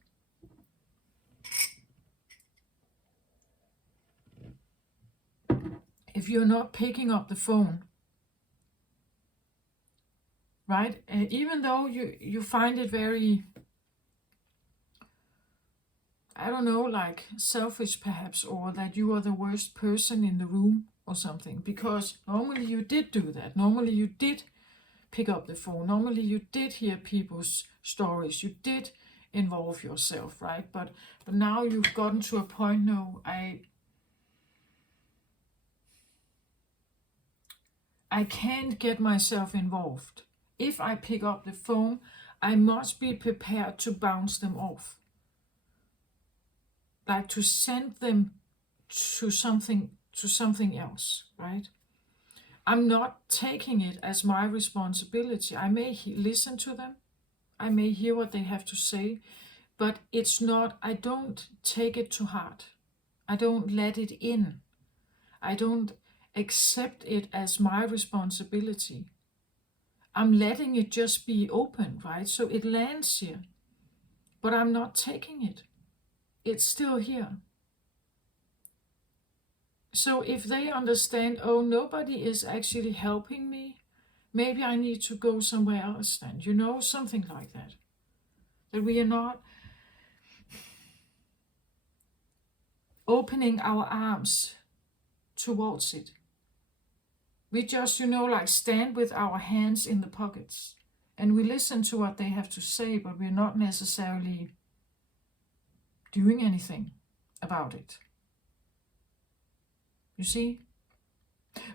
If you're not picking up the phone, right? Even though you find it very, I don't know, like selfish perhaps, or that you are the worst person in the room or something, because normally you did do that. Normally you did pick up the phone. Normally you did hear people's stories. You did involve yourself, right? But now you've gotten to a point, no, I can't get myself involved. If I pick up the phone, I must be prepared to bounce them off. Like to send them to something else, right? I'm not taking it as my responsibility. I may listen to them. I may hear what they have to say, but it's not, I don't take it to heart. I don't let it in. I don't accept it as my responsibility. I'm letting it just be open, right? So it lands here, but I'm not taking it. It's still here. So if they understand, oh, nobody is actually helping me, maybe I need to go somewhere else then, something like that. That we are not opening our arms towards it. We just, like stand with our hands in the pockets and we listen to what they have to say, but we're not necessarily doing anything about it. You see?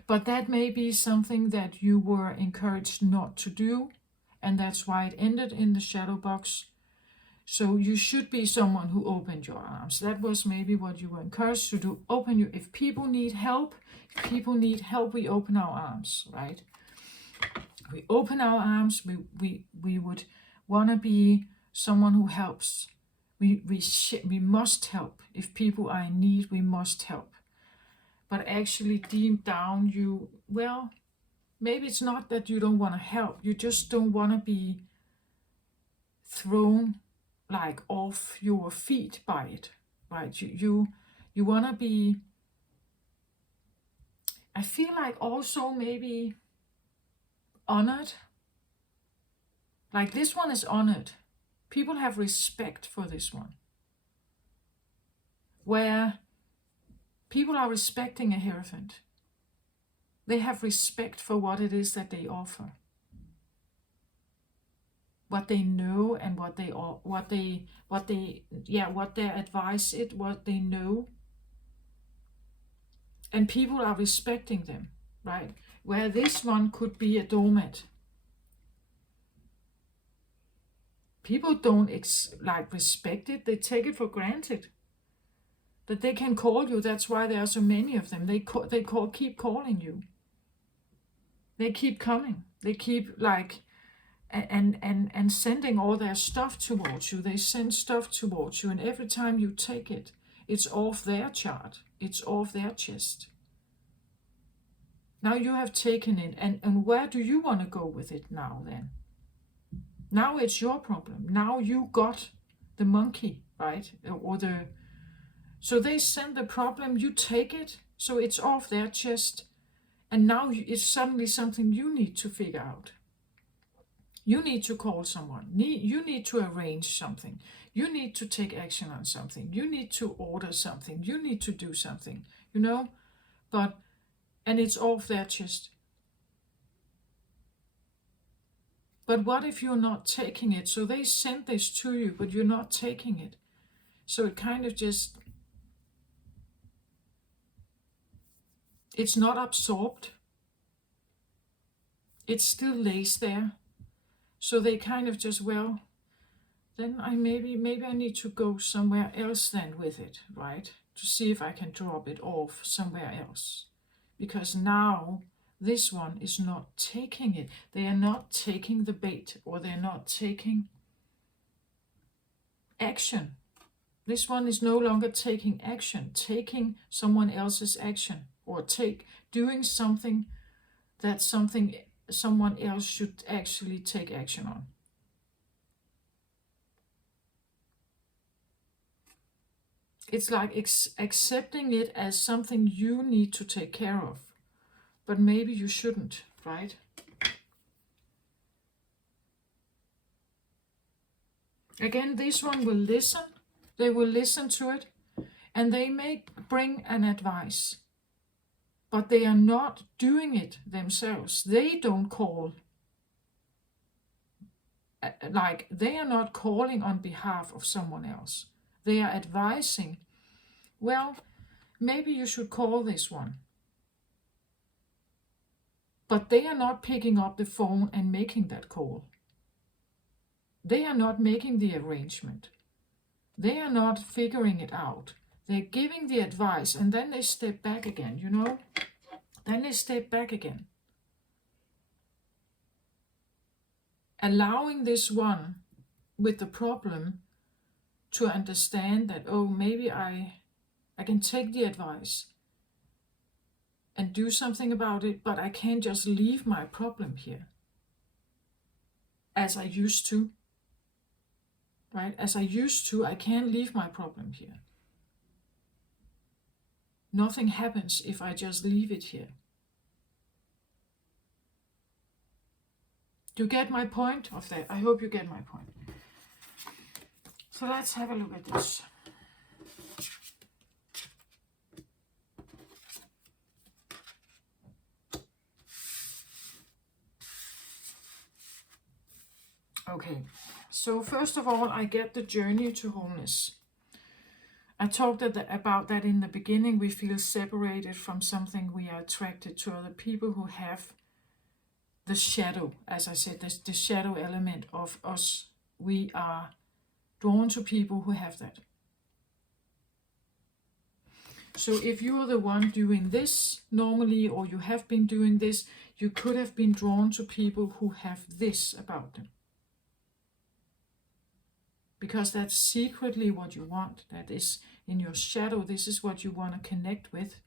But that may be something that you were encouraged not to do, and that's why it ended in the shadow box. So you should be someone who opened your arms. That was maybe what you were encouraged to do. If people need help, we open our arms, right? We open our arms. We would want to be someone who helps. We must help. If people are in need, we must help. But actually deep down, maybe it's not that you don't want to help. You just don't want to be thrown like off your feet by it, right? You want to be, I feel like also maybe honored. Like this one is honored. People have respect for this one. Where people are respecting a Hierophant. They have respect for what it is that they offer. What they know and what their advice is, what they know. And people are respecting them, right? Where this one could be a doormat. People don't respect it. They take it for granted. That they can call you. That's why there are so many of them. They keep calling you. They keep coming. They keep and sending all their stuff towards you. They send stuff towards you, and every time you take it, it's off their chart. It's off their chest. Now you have taken it, and where do you want to go with it now then? Now it's your problem. Now you got the monkey, right? So they send the problem, you take it, so it's off their chest, and now it's suddenly something you need to figure out. You need to call someone. You need to arrange something. You need to take action on something. You need to order something. You need to do something, and it's off their chest. But what if you're not taking it? So they sent this to you, but you're not taking it. So it kind of just, it's not absorbed. It still lays there. So they kind of just, then maybe I need to go somewhere else then with it, right? To see if I can drop it off somewhere else. Because now this one is not taking it. They are not taking the bait, or they're not taking action. This one is no longer taking action, taking someone else's action, or doing something that someone else should actually take action on. It's like accepting it as something you need to take care of, but maybe you shouldn't, right? Again, this one will listen. They will listen to it, and they may bring an advice, but they are not doing it themselves. They don't call like they are not calling on behalf of someone else. They are advising, well, maybe you should call this one. But they are not picking up the phone and making that call. They are not making the arrangement. They are not figuring it out. They're giving the advice and then they step back again, you know? Then they step back again. Allowing this one with the problem to understand that, oh, maybe I can take the advice and do something about it, but I can't just leave my problem here as I used to. Right? As I used to, I can't leave my problem here. Nothing happens if I just leave it here. Do you get my point of that? I hope you get my point. So let's have a look at this. Okay, so first of all, I get the journey to wholeness. I talked about that in the beginning. We feel separated from something. We are attracted to other people who have the shadow, as I said, the shadow element of us. We are drawn to people who have that. So if you are the one doing this normally, or you have been doing this, you could have been drawn to people who have this about them. Because that's secretly what you want. That is in your shadow. This is what you want to connect with.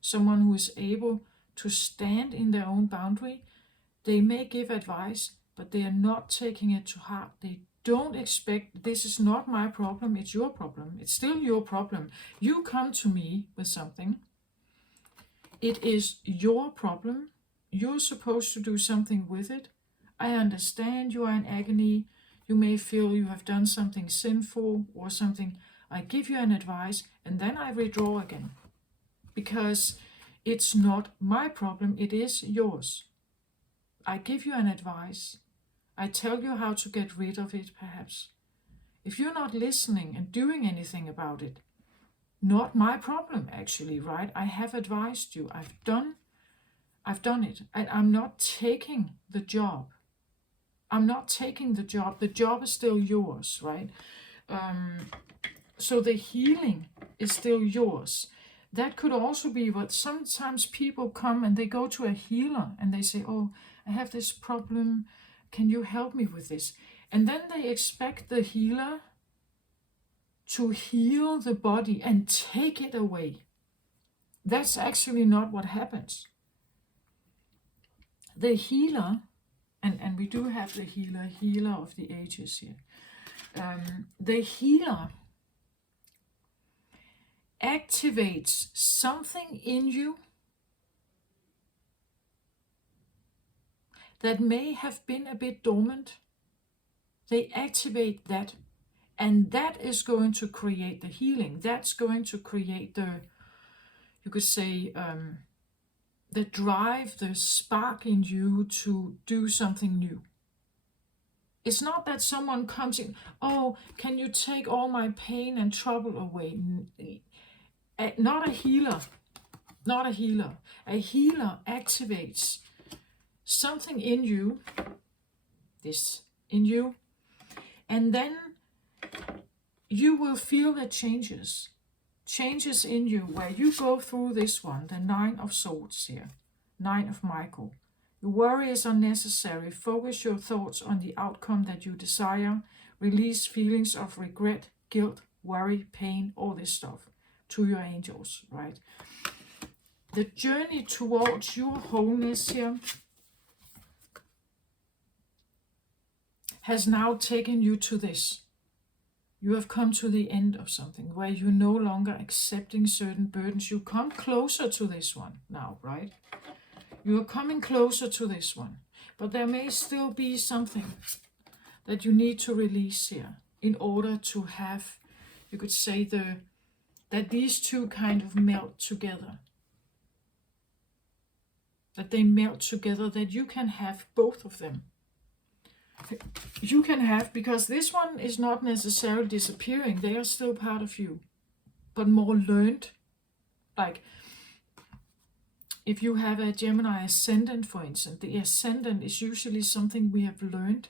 Someone who is able to stand in their own boundary. They may give advice, but they are not taking it to heart. They don't expect, this is not my problem, it's your problem. It's still your problem. You come to me with something. It is your problem. You're supposed to do something with it. I understand you are in agony. You may feel you have done something sinful or something. I give you an advice and then I withdraw again. Because it's not my problem, it is yours. I give you an advice. I tell you how to get rid of it, perhaps. If you're not listening and doing anything about it, not my problem, actually, right? I have advised you. I've done it. And I'm not taking the job. I'm not taking the job. The job is still yours, right? So the healing is still yours. That could also be what sometimes people come and they go to a healer and they say, oh, I have this problem. Can you help me with this? And then they expect the healer to heal the body and take it away. That's actually not what happens. The healer, and we do have the healer of the ages here. The healer activates something in you that may have been a bit dormant. They activate that, and that is going to create the healing. That's going to create the, you could say, the drive, the spark in you to do something new. It's not that someone comes in, oh, can you take all my pain and trouble away? Not a healer. Not a healer. A healer activates something in you, this in you, and then you will feel the changes in you where you go through this one, the 9 of Swords here, 9 of Michael. Your worry is unnecessary. Focus your thoughts on the outcome that you desire. Release feelings of regret, guilt, worry, pain, all this stuff to your angels, right? The journey towards your wholeness here has now taken you to this. You have come to the end of something where you're no longer accepting certain burdens. You come closer to this one now, right? You are coming closer to this one. But there may still be something that you need to release here in order to have, you could say, that these two kind of melt together. That they melt together, that you can have both of them. you can have, because this one is not necessarily disappearing, they are still part of you, but more learned. Like, if you have a Gemini ascendant, for instance, the ascendant is usually something we have learned.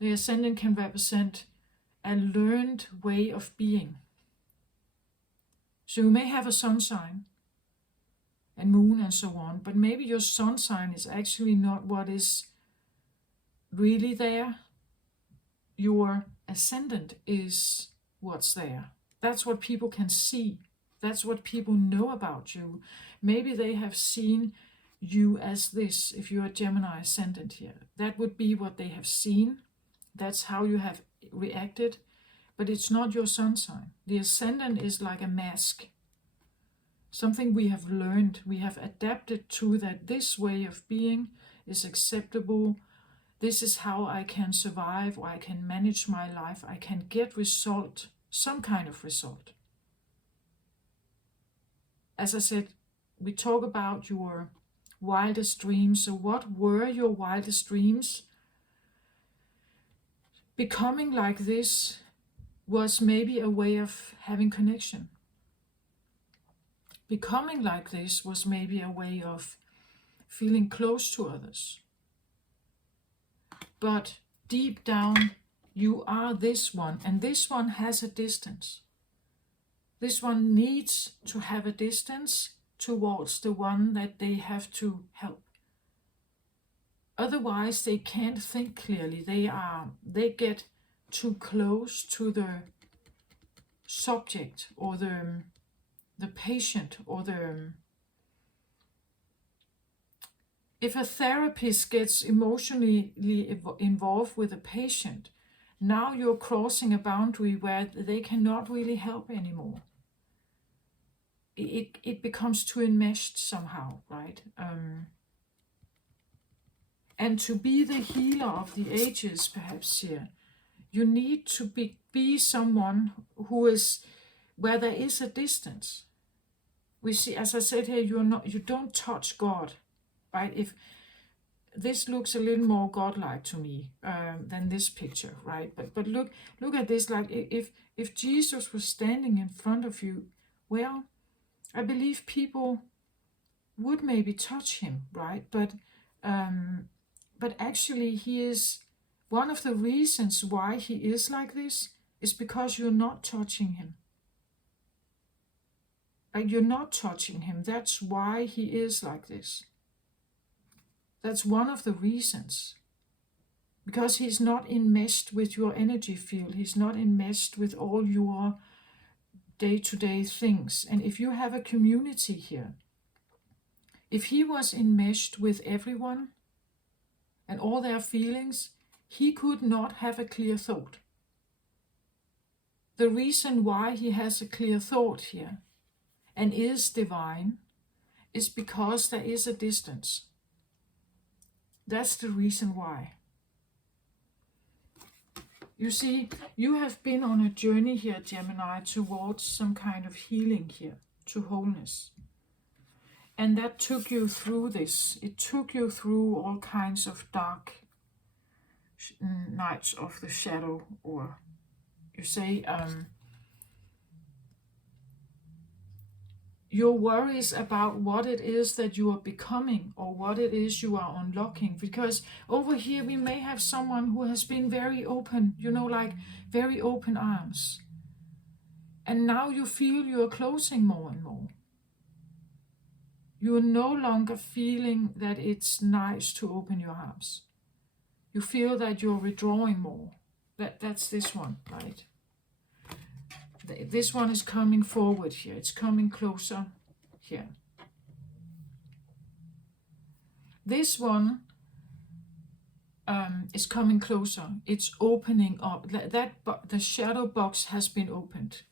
The ascendant can represent a learned way of being. So you may have a sun sign and moon and so on, but maybe your sun sign is actually not what is really there. Your ascendant is what's there. That's what people can see. That's what people know about you. Maybe they have seen you as this, if you're a Gemini ascendant here. That would be what they have seen. That's how you have reacted. But it's not your sun sign. The ascendant is like a mask. Something we have learned. We have adapted to that this way of being is acceptable. This is how I can survive, or I can manage my life. I can get result, some kind of result. As I said, we talk about your wildest dreams. So what were your wildest dreams? Becoming like this was maybe a way of having connection. Becoming like this was maybe a way of feeling close to others. But deep down, you are this one, and this one has a distance. This one needs to have a distance towards the one that they have to help. Otherwise, they can't think clearly. They get too close to the subject or the patient or if a therapist gets emotionally involved with a patient, now you're crossing a boundary where they cannot really help anymore. It becomes too enmeshed somehow, right? And to be the healer of the ages, perhaps here, you need to be someone who is where there is a distance. We see, as I said here, you don't touch God, right? If this looks a little more godlike to me than this picture, right? But look at this. Like if Jesus was standing in front of you, well, I believe people would maybe touch him, right? But actually, he is one of the reasons why he is like this is because you're not touching him. Like, you're not touching him. That's why he is like this. That's one of the reasons. Because he's not enmeshed with your energy field. He's not enmeshed with all your day-to-day things. And if you have a community here, if he was enmeshed with everyone and all their feelings, he could not have a clear thought. The reason why he has a clear thought here and is divine is because there is a distance. That's the reason why. You see, you have been on a journey here, Gemini, towards some kind of healing here, to wholeness. And that took you through this. It took you through all kinds of dark nights of the shadow, or you say, your worries about what it is that you are becoming or what it is you are unlocking. Because over here we may have someone who has been very open, like very open arms. And now you feel you're closing more and more. You're no longer feeling that it's nice to open your arms. You feel that you're withdrawing more. That's this one, right? This one is coming forward here. It's coming closer here. This one is coming closer. It's opening up. The shadow box has been opened.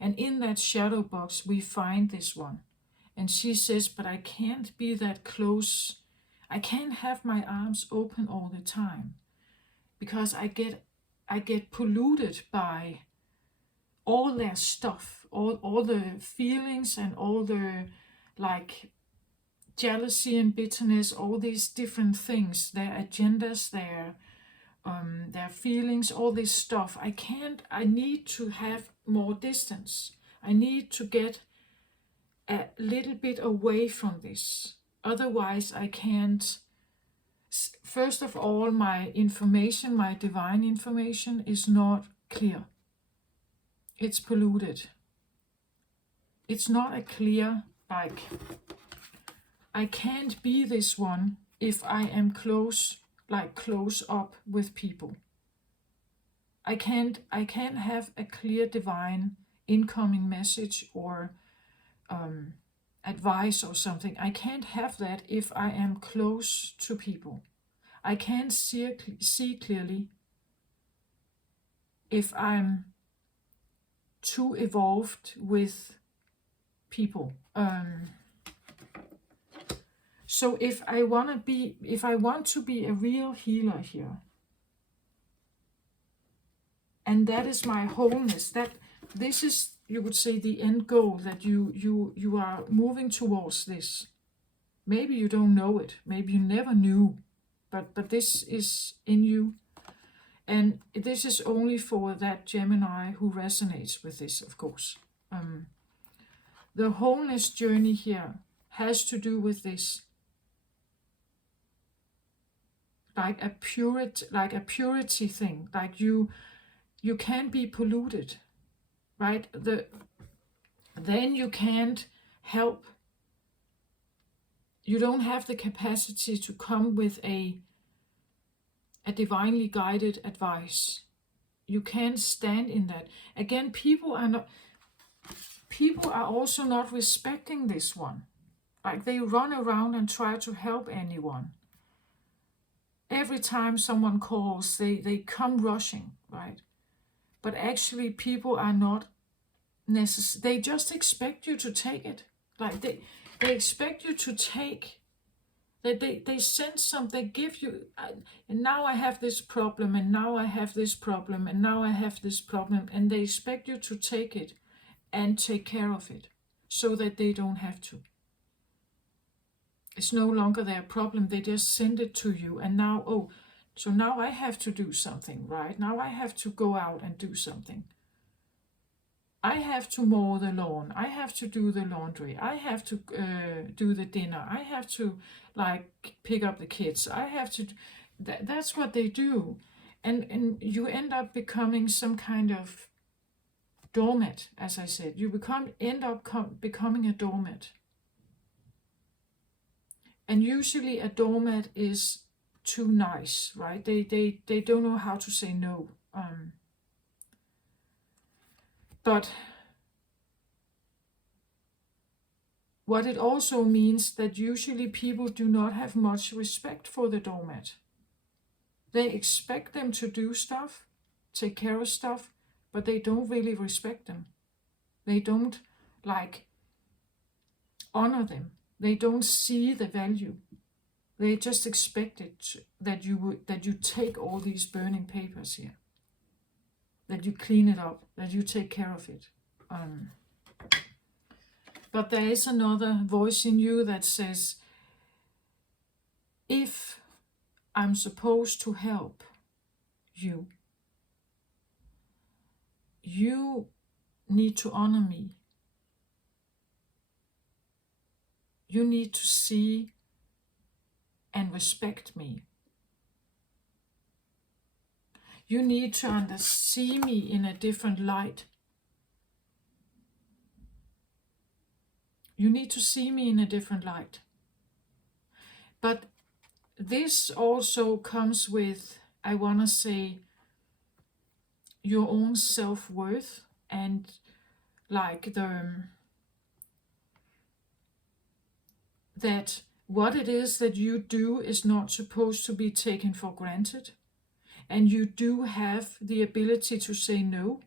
And in that shadow box, we find this one. And she says, but I can't be that close. I can't have my arms open all the time. Because I get polluted by all their stuff, all the feelings and all the jealousy and bitterness, all these different things, their agendas, their feelings, all this stuff. I need to have more distance. I need to get a little bit away from this. Otherwise, I can't. First of all, my information, my divine information, is not clear. It's polluted. It's not a clear, like, I can't be this one if I am close up with people. I can't have a clear divine incoming message or advice or something. I can't have that if I am close to people. I can't see clearly if I'm too evolved with people. So if I want to be a real healer here, and that is my wholeness, that this is, you would say, the end goal, that you are moving towards this. Maybe you don't know it, maybe you never knew, but this is in you, and this is only for that Gemini who resonates with this, of course. The wholeness journey here has to do with this, like a purity thing, like you can't be polluted, right? Then you can't help. You don't have the capacity to come with a divinely guided advice. You can't stand in that. Again, people are also not respecting this one. Like, they run around and try to help anyone. Every time someone calls, they come rushing, right? But actually, people are not they just expect you to take it. Like, they expect you to take. They send something, they give you, and now I have this problem, and now I have this problem, and now I have this problem, and they expect you to take it and take care of it so that they don't have to. It's no longer their problem, they just send it to you, and now, so now I have to do something, right? Now I have to go out and do something. I have to mow the lawn, I have to do the laundry, I have to do the dinner, I have to, like, pick up the kids, I have to, that's what they do. And you end up becoming some kind of doormat, as I said. You end up becoming a doormat. And usually a doormat is too nice, right? They don't know how to say no. But what it also means that usually people do not have much respect for the doormat. They expect them to do stuff, take care of stuff, but they don't really respect them. They don't, like, honor them. They don't see the value. They just expect it that you take all these burning papers here, that you clean it up, that you take care of it. But there is another voice in you that says, if I'm supposed to help you, you need to honor me. You need to see and respect me. You need to see me in a different light. You need to see me in a different light. But this also comes with, I want to say, your own self-worth, and like that what it is that you do is not supposed to be taken for granted. And you do have the ability to say no.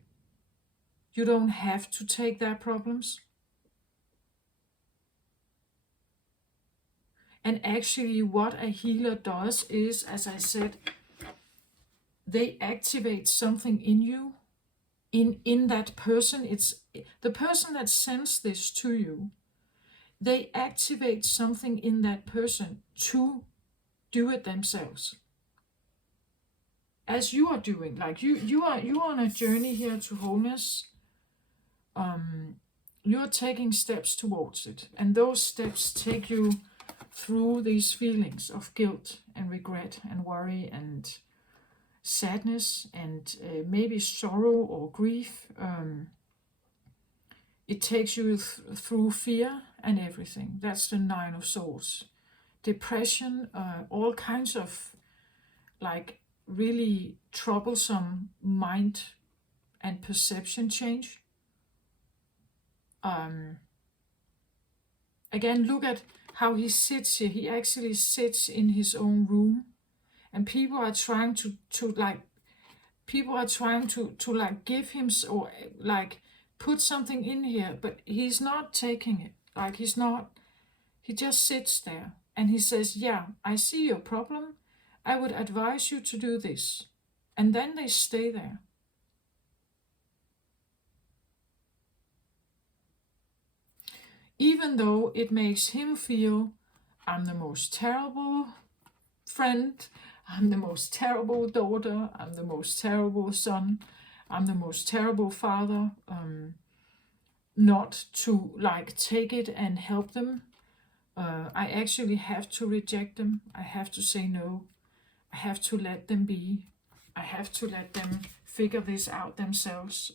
You don't have to take their problems. And actually what a healer does is, as I said, they activate something in you, in that person. It's the person that sends this to you They activate something in that person to do it themselves. As you are doing, like you are on a journey here to wholeness. You're taking steps towards it, and those steps take you through these feelings of guilt and regret and worry and sadness and maybe sorrow or grief. It takes you through fear and everything. That's the Nine of Swords. Depression, all kinds of like really troublesome mind and perception change. Again, look at how he sits here. He actually sits in his own room, and people are trying to like give him or like put something in here, but he's not taking it. Like he just sits there and he says, yeah, I see your problem. I would advise you to do this. And then they stay there. Even though it makes him feel, I'm the most terrible friend, I'm the most terrible daughter, I'm the most terrible son, I'm the most terrible father, not to like take it and help them. I actually have to reject them. I have to say no. I have to let them be. I have to let them figure this out themselves.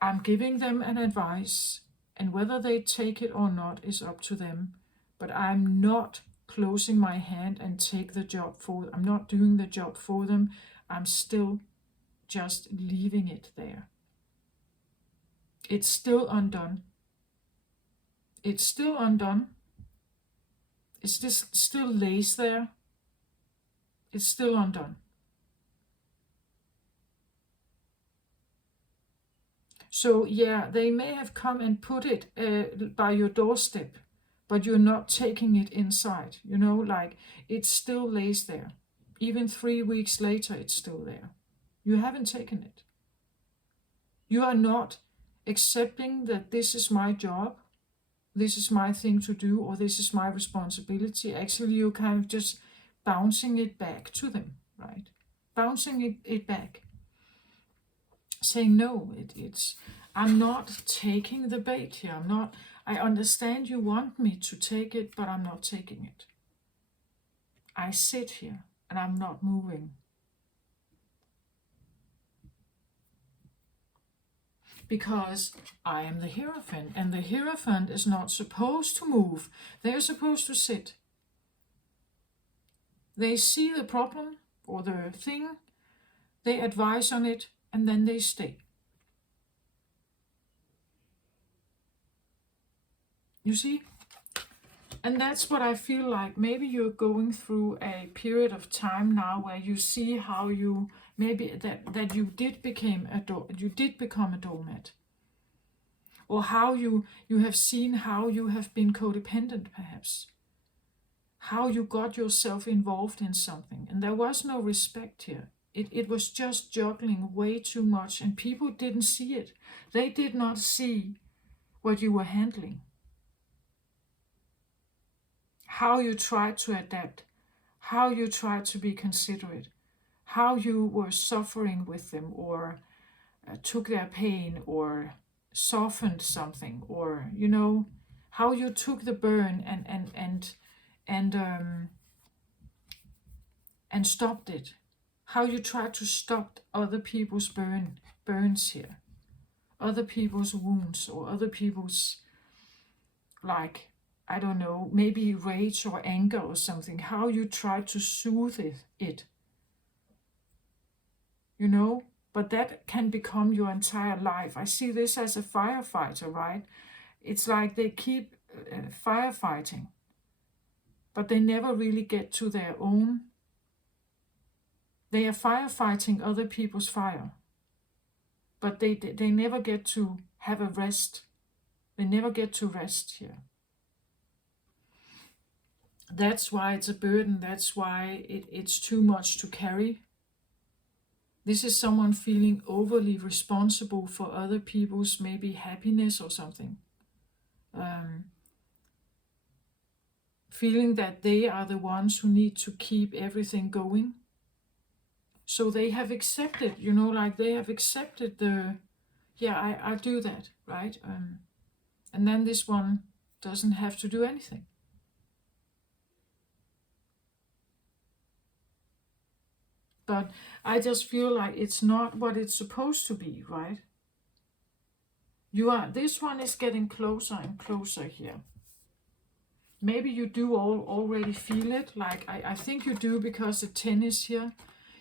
I'm giving them an advice, and whether they take it or not is up to them. But I'm not closing my hand and take the job for them. I'm not doing the job for them. I'm still just leaving it there. It's still undone. It's still undone. It's just still lays there. It's still undone. So yeah, they may have come and put it by your doorstep, but you're not taking it inside. You know, like it still lays there. Even 3 weeks later, it's still there. You haven't taken it. You are not accepting that this is my job, this is my thing to do, or this is my responsibility. Actually, you're kind of just bouncing it back to them, right? Bouncing it back. Saying, no, I'm not taking the bait here. I understand you want me to take it, but I'm not taking it. I sit here and I'm not moving. Because I am the Hierophant, and the Hierophant is not supposed to move. They're supposed to sit. They see the problem or the thing, they advise on it, and then they stay. You see? And that's what I feel like. Maybe you're going through a period of time now where you see how you maybe that you did become a doormat, or how you have seen how you have been codependent, perhaps, how you got yourself involved in something, and there was no respect here. It was just juggling way too much, and people didn't see it. They did not see what you were handling. How you tried to adapt, how you tried to be considerate, how you were suffering with them, or took their pain, or softened something, or how you took the burn and stopped it. How you tried to stop other people's burns here, other people's wounds, or other people's, like, I don't know, maybe rage or anger or something. How you tried to soothe it. But that can become your entire life. I see this as a firefighter, right? It's like they keep firefighting, but they never really get to their own. They are firefighting other people's fire, but they never get to have a rest. They never get to rest here. That's why it's a burden. That's why it's too much to carry. This is someone feeling overly responsible for other people's maybe happiness or something. feeling that they are the ones who need to keep everything going. So they have accepted, like they have accepted I do that, right? And then this one doesn't have to do anything. But I just feel like it's not what it's supposed to be, right? This one is getting closer and closer here. Maybe you do already feel it, like I think you do, because the 10 is here.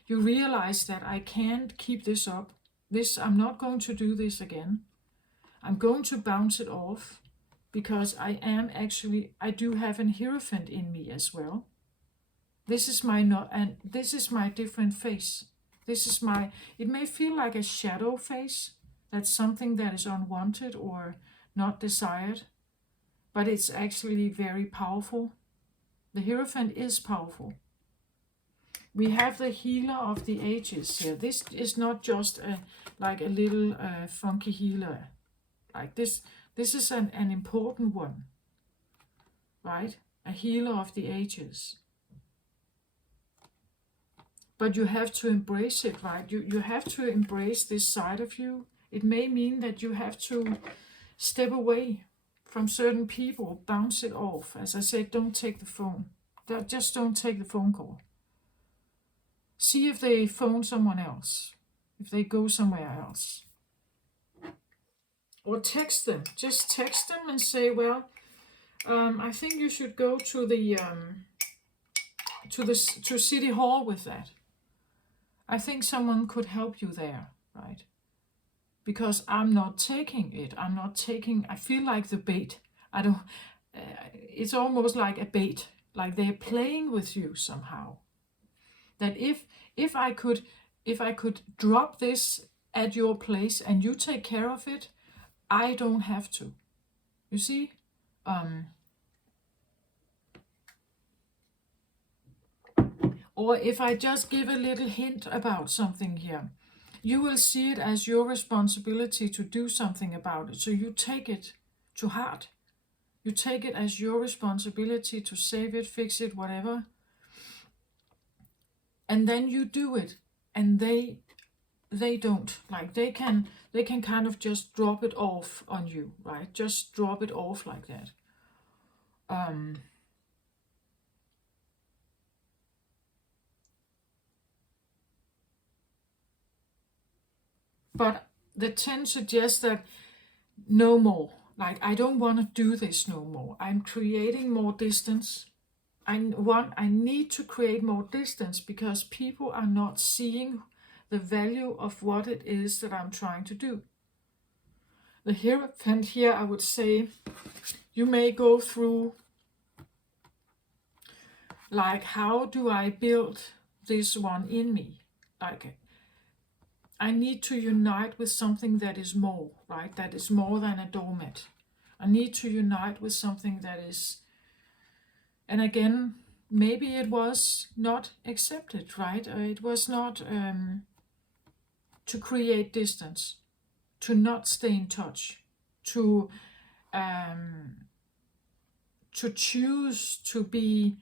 You realize that I can't keep this up. I'm not going to do this again. I'm going to bounce it off, because I do have an Hierophant in me as well. This is my different face. It may feel like a shadow face. That's something that is unwanted or not desired, but it's actually very powerful. The Hierophant is powerful. We have the Healer of the Ages here. This is not just like a little funky healer. Like this is an important one, right? A Healer of the Ages. But you have to embrace it, right? You have to embrace this side of you. It may mean that you have to step away from certain people, bounce it off. As I said, don't take the phone. Just don't take the phone call. See if they phone someone else, if they go somewhere else. Or text them. Just text them and say, well, I think you should go to to City Hall with that. I think someone could help you there, right? Because I'm not taking it. I feel like the bait. It's almost like a bait. Like they're playing with you somehow. That if I could drop this at your place and you take care of it, I don't have to. You see? Or if I just give a little hint about something here, you will see it as your responsibility to do something about it. So you take it to heart. You take it as your responsibility to save it, fix it, whatever. And then you do it. And they don't. Like they can kind of just drop it off on you, right? Just drop it off like that. But the 10 suggests that no more. Like, I don't want to do this no more. I'm creating more distance. I need to create more distance because people are not seeing the value of what it is that I'm trying to do. The Hierophant here, I would say, you may go through, like, how do I build this one in me? Like, I need to unite with something that is more, right? That is more than a doormat. I need to unite with something that is, and again, maybe it was not accepted, right? It was not to create distance, to not stay in touch, to choose to be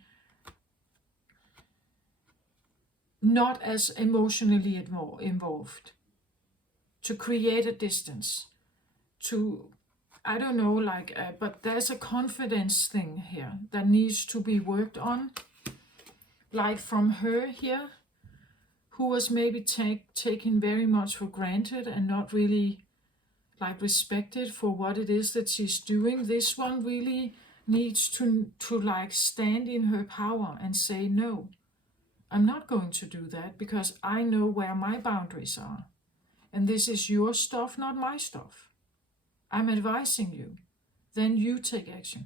not as emotionally involved, to create a distance, to, I don't know, like, but there's a confidence thing here that needs to be worked on, like from her here, who was maybe taken very much for granted and not really like respected for what it is that she's doing. This one really needs to like stand in her power and say, no, I'm not going to do that because I know where my boundaries are. And this is your stuff, not my stuff. I'm advising you. Then you take action.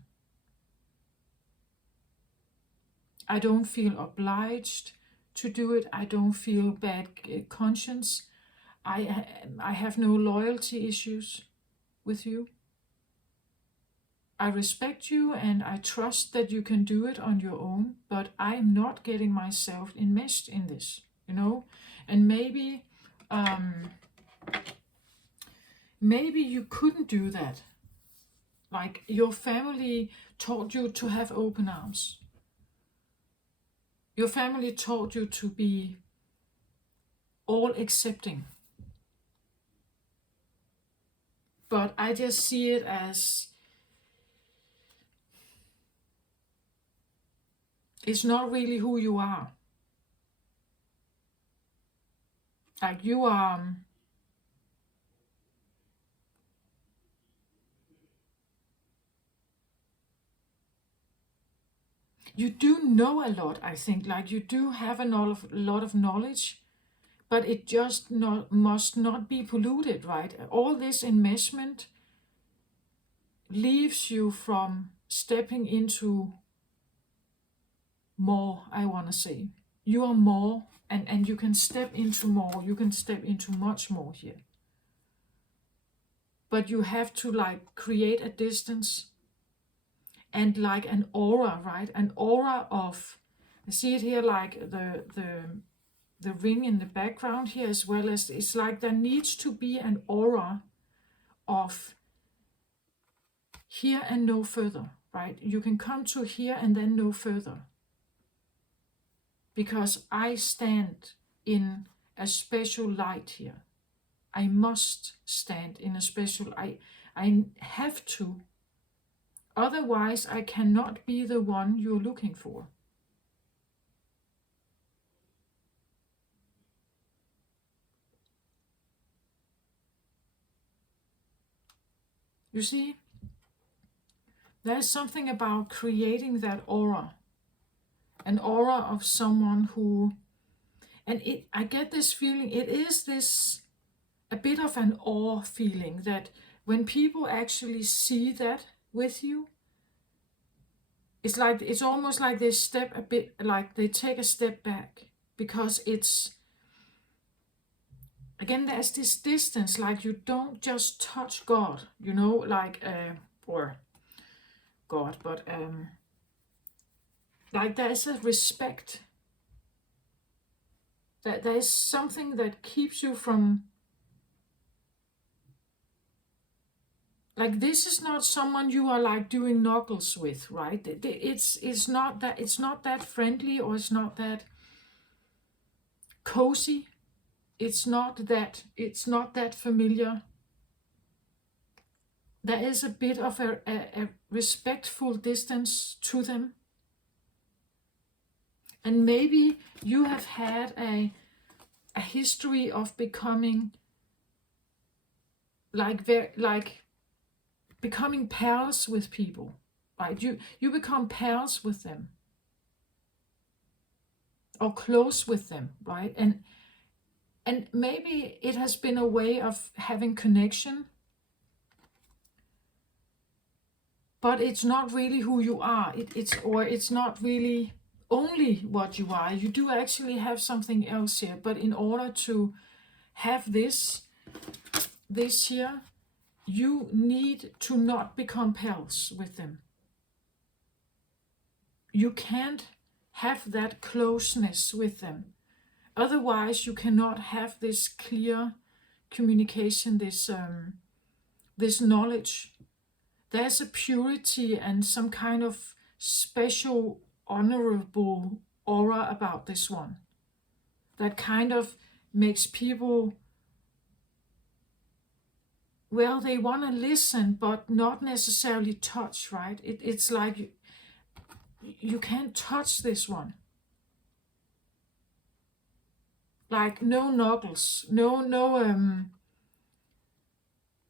I don't feel obliged to do it. I don't feel bad conscience. I have no loyalty issues with you. I respect you and I trust that you can do it on your own, but I'm not getting myself enmeshed in this, And maybe you couldn't do that. Like your family taught you to have open arms. Your family taught you to be all accepting. But I just see it as it's not really who you are. Like you are, you do know a lot, I think. Like you do have a lot of knowledge, but it just must not be polluted, right? All this enmeshment leaves you from stepping into more, I want to say. You are more, and you can step into more. You can step into much more here. But you have to like create a distance and like an aura, right? An aura of, I see it here like the ring in the background here, as well as it's like there needs to be an aura of here and no further, right? You can come to here and then no further. Because I stand in a special light here. I must stand in a special, I have to. Otherwise, I cannot be the one you're looking for. You see, there's something about creating that aura. An aura of someone who, and I get this feeling, it is this, a bit of an awe feeling that when people actually see that with you, it's almost like they step a bit, like they take a step back, because it's, again, there's this distance, like you don't just touch God, you know, like, or God, but like there's a respect, that there's something that keeps you from, like this is not someone you are like doing knuckles with, right? It's not that friendly, or it's not that cozy. It's not that familiar. There is a bit of a respectful distance to them. And maybe you have had a history of becoming becoming pals with people, right? You become pals with them, or close with them, right? And maybe it has been a way of having connection, but it's not really who you are. It's not really only what you are. You do actually have something else here, but in order to have this here, you need to not become pals with them. You can't have that closeness with them. Otherwise, you cannot have this clear communication, this knowledge. There's a purity and some kind of special, honorable aura about this one that kind of makes people, well, they want to listen, but not necessarily touch, right? It's like you can't touch this one. Like no knuckles, no,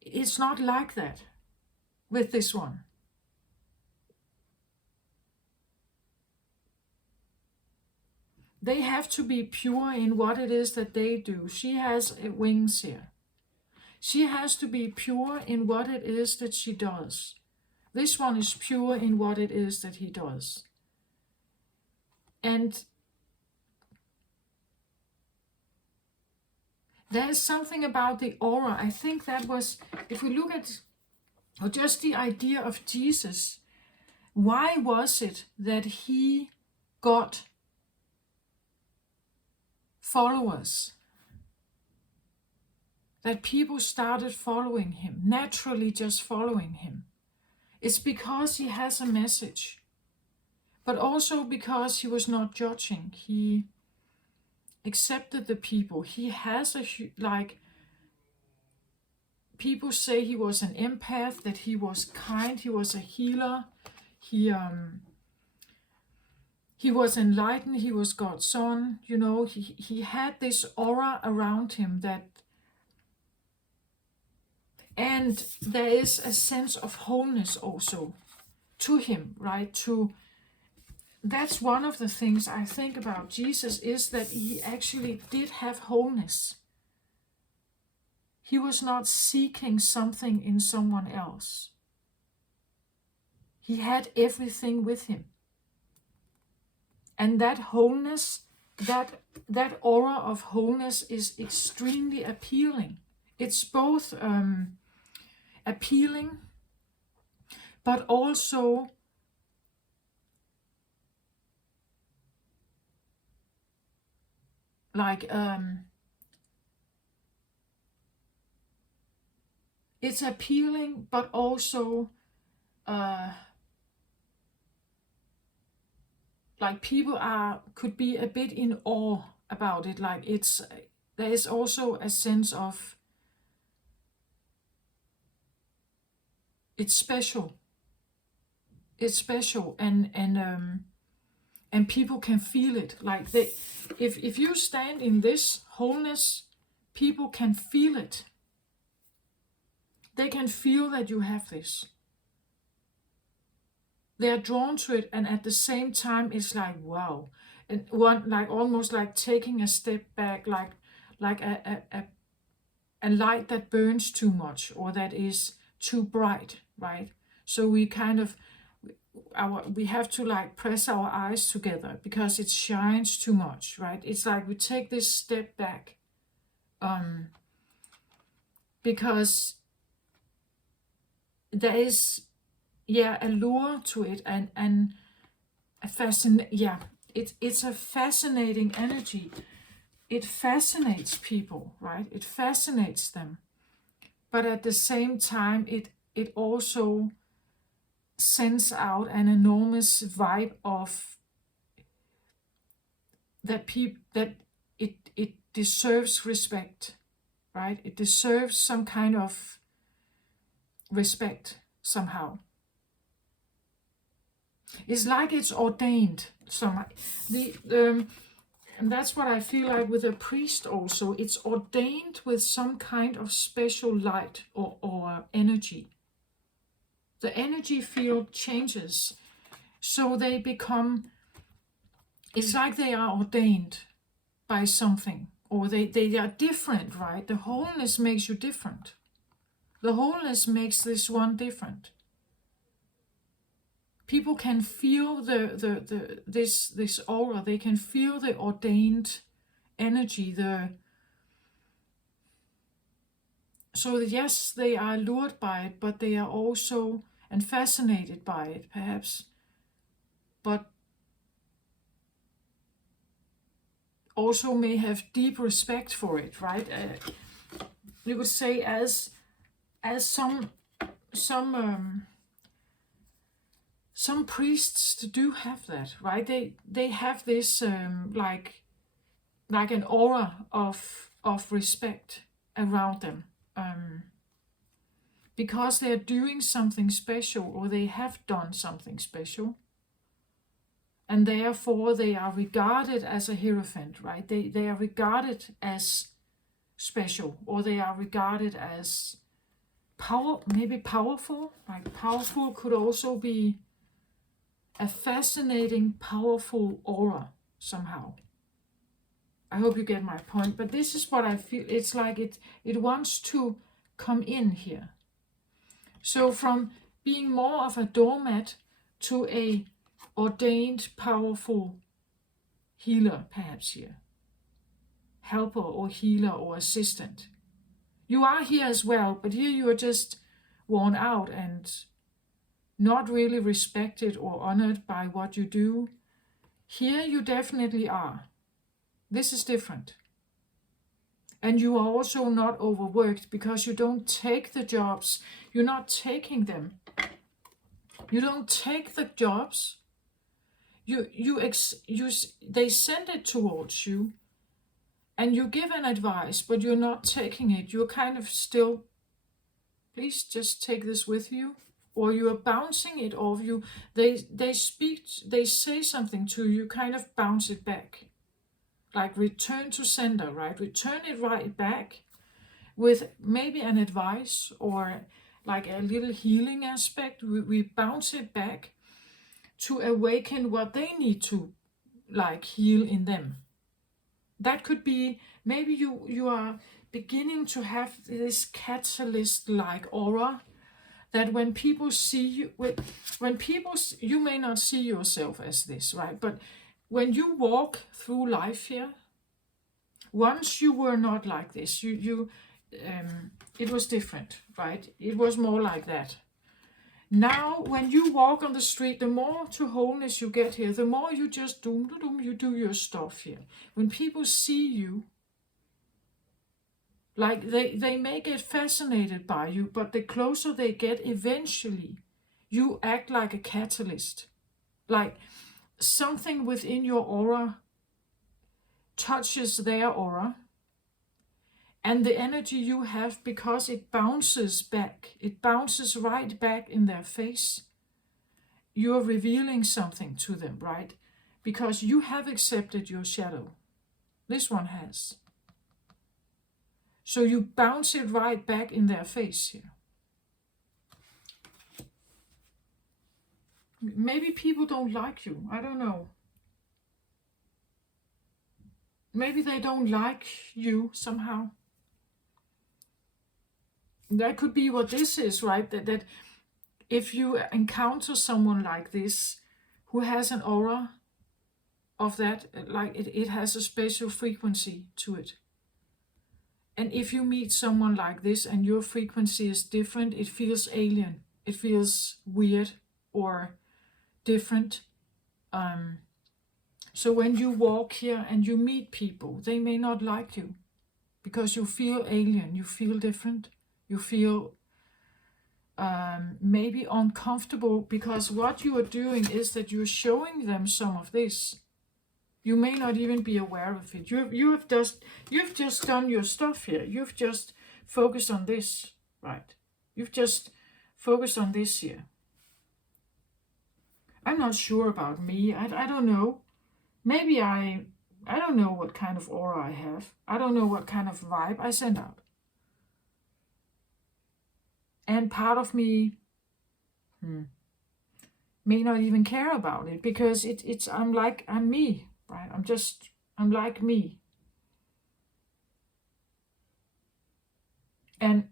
it's not like that with this one. They have to be pure in what it is that they do. She has wings here. She has to be pure in what it is that she does. This one is pure in what it is that he does. And there is something about the aura. I think that was, if we look at, or just the idea of Jesus, why was it that he got followers? That people started following him, naturally just following him. It's because he has a message, but also because he was not judging. He accepted the people. He has like, people say he was an empath, that he was kind, he was a healer, he was enlightened, he was God's son, he had this aura around him and there is a sense of wholeness also to him, right? That's one of the things I think about Jesus, is that he actually did have wholeness. He was not seeking something in someone else. He had everything with him. And that wholeness, that aura of wholeness is extremely appealing. It's both appealing, but also like it's appealing, but also like people could be a bit in awe about it. Like there is also a sense of it's special. It's special, and people can feel it. Like if you stand in this wholeness, people can feel it. They can feel that you have this. They are drawn to it, and at the same time, it's like wow, and one like almost like taking a step back, like a light that burns too much or that is too bright, right? So we kind of we have to like press our eyes together because it shines too much, right? It's like we take this step back, because there is a lure to it, and it's a fascinating energy. It fascinates people, right? It fascinates them, but at the same time it also sends out an enormous vibe of that it deserves respect, right? It deserves some kind of respect somehow. It's like it's ordained somehow. And that's what I feel like with a priest also. It's ordained with some kind of special light or energy. The energy field changes, so they become, it's like they are ordained by something, or they are different, right? The wholeness makes you different. The wholeness makes this one different. People can feel this aura. They can feel the ordained energy. So yes, they are lured by it, but they are also and fascinated by it, perhaps. But also may have deep respect for it, right? You would say as some priests do have that, right? They have this like an aura of respect around them, because they're doing something special, or they have done something special, and therefore they are regarded as a hierophant, right? They are regarded as special, or they are regarded as maybe powerful. Like powerful could also be a fascinating, powerful aura somehow. I hope you get my point, but this is what I feel. It's like it wants to come in here. So from being more of a doormat to a ordained, powerful healer, perhaps here. Helper or healer or assistant. You are here as well, but here you are just worn out and not really respected or honored by what you do. Here you definitely are. This is different. And you are also not overworked, because you don't take the jobs. You're not taking them You don't take the jobs. They send it towards you, and you give an advice, but you're not taking it. You're kind of still, please just take this with you, or you are bouncing it off you. They say something to you, kind of bounce it back, like return to sender, right? Return it right back with maybe an advice or like a little healing aspect. We bounce it back to awaken what they need to like heal in them. That could be maybe you are beginning to have this catalyst like aura that when people see you, you may not see yourself as this, right? But when you walk through life here, once you were not like this. It was different, right? It was more like that. Now, when you walk on the street, the more to wholeness you get here, the more you just you do your stuff here. When people see you, like they may get fascinated by you, but the closer they get, eventually, you act like a catalyst. Like something within your aura touches their aura, and the energy you have, because it bounces back, it bounces right back in their face. You're revealing something to them, right? Because you have accepted your shadow. This one has. So you bounce it right back in their face here. Maybe people don't like you. I don't know. Maybe they don't like you somehow. That could be what this is, right? That if you encounter someone like this who has an aura of that, like it has a special frequency to it. And if you meet someone like this and your frequency is different, it feels alien. It feels weird or different. So when you walk here and you meet people, they may not like you because you feel alien, you feel different, you feel maybe uncomfortable, because what you are doing is that you're showing them some of this. You may not even be aware of it. You've just done your stuff here. You've just focused on this, right? You've just focused on this here. I'm not sure about me. I don't know. Maybe I don't know what kind of aura I have. I don't know what kind of vibe I send out. And part of me may not even care about it, because I'm me, right? I'm like me. And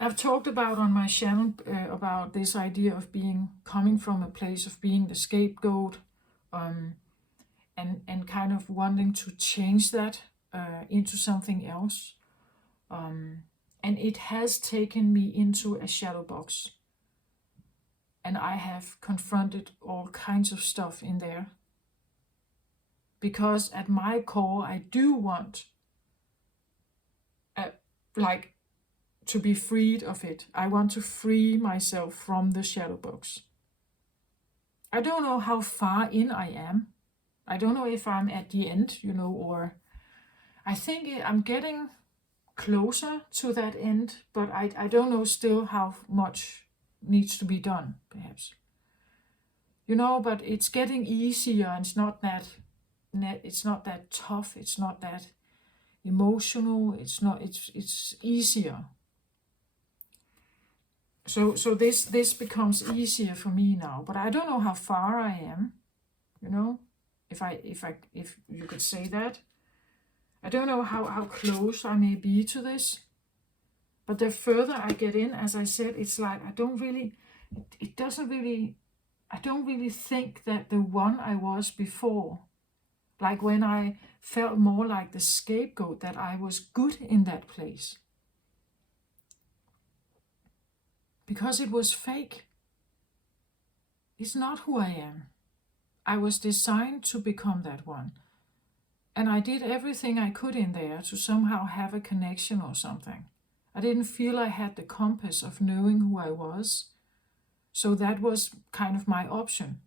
I've talked about on my channel about this idea of coming from a place of being the scapegoat, and kind of wanting to change that into something else. And it has taken me into a shadow box. And I have confronted all kinds of stuff in there. Because at my core, I do want to be freed of it. I want to free myself from the shadow box. I don't know how far in I am. I don't know if I'm at the end, or I think I'm getting closer to that end, but I don't know still how much needs to be done, perhaps. But it's getting easier, and it's not that tough, it's not that emotional, it's easier. So this becomes easier for me now, but I don't know how far I am, if you could say that. I don't know how close I may be to this, but the further I get in, as I said, it's like I don't really think that the one I was before, like when I felt more like the scapegoat, that I was good in that place. Because it was fake. It's not who I am. I was designed to become that one. And I did everything I could in there to somehow have a connection or something. I didn't feel I had the compass of knowing who I was. So that was kind of my option.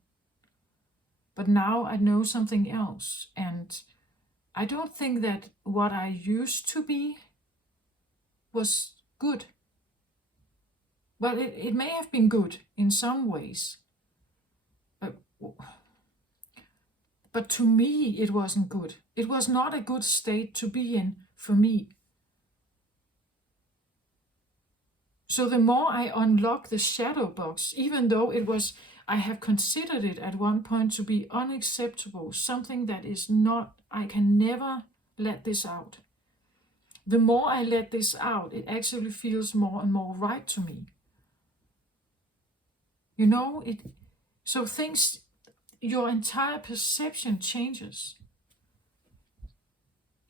But now I know something else. And I don't think that what I used to be was good. Well, it may have been good in some ways. But to me, it wasn't good. It was not a good state to be in for me. So the more I unlock the shadow box, even though I have considered it at one point to be unacceptable, something that is not, I can never let this out. The more I let this out, it actually feels more and more right to me. So things, your entire perception changes.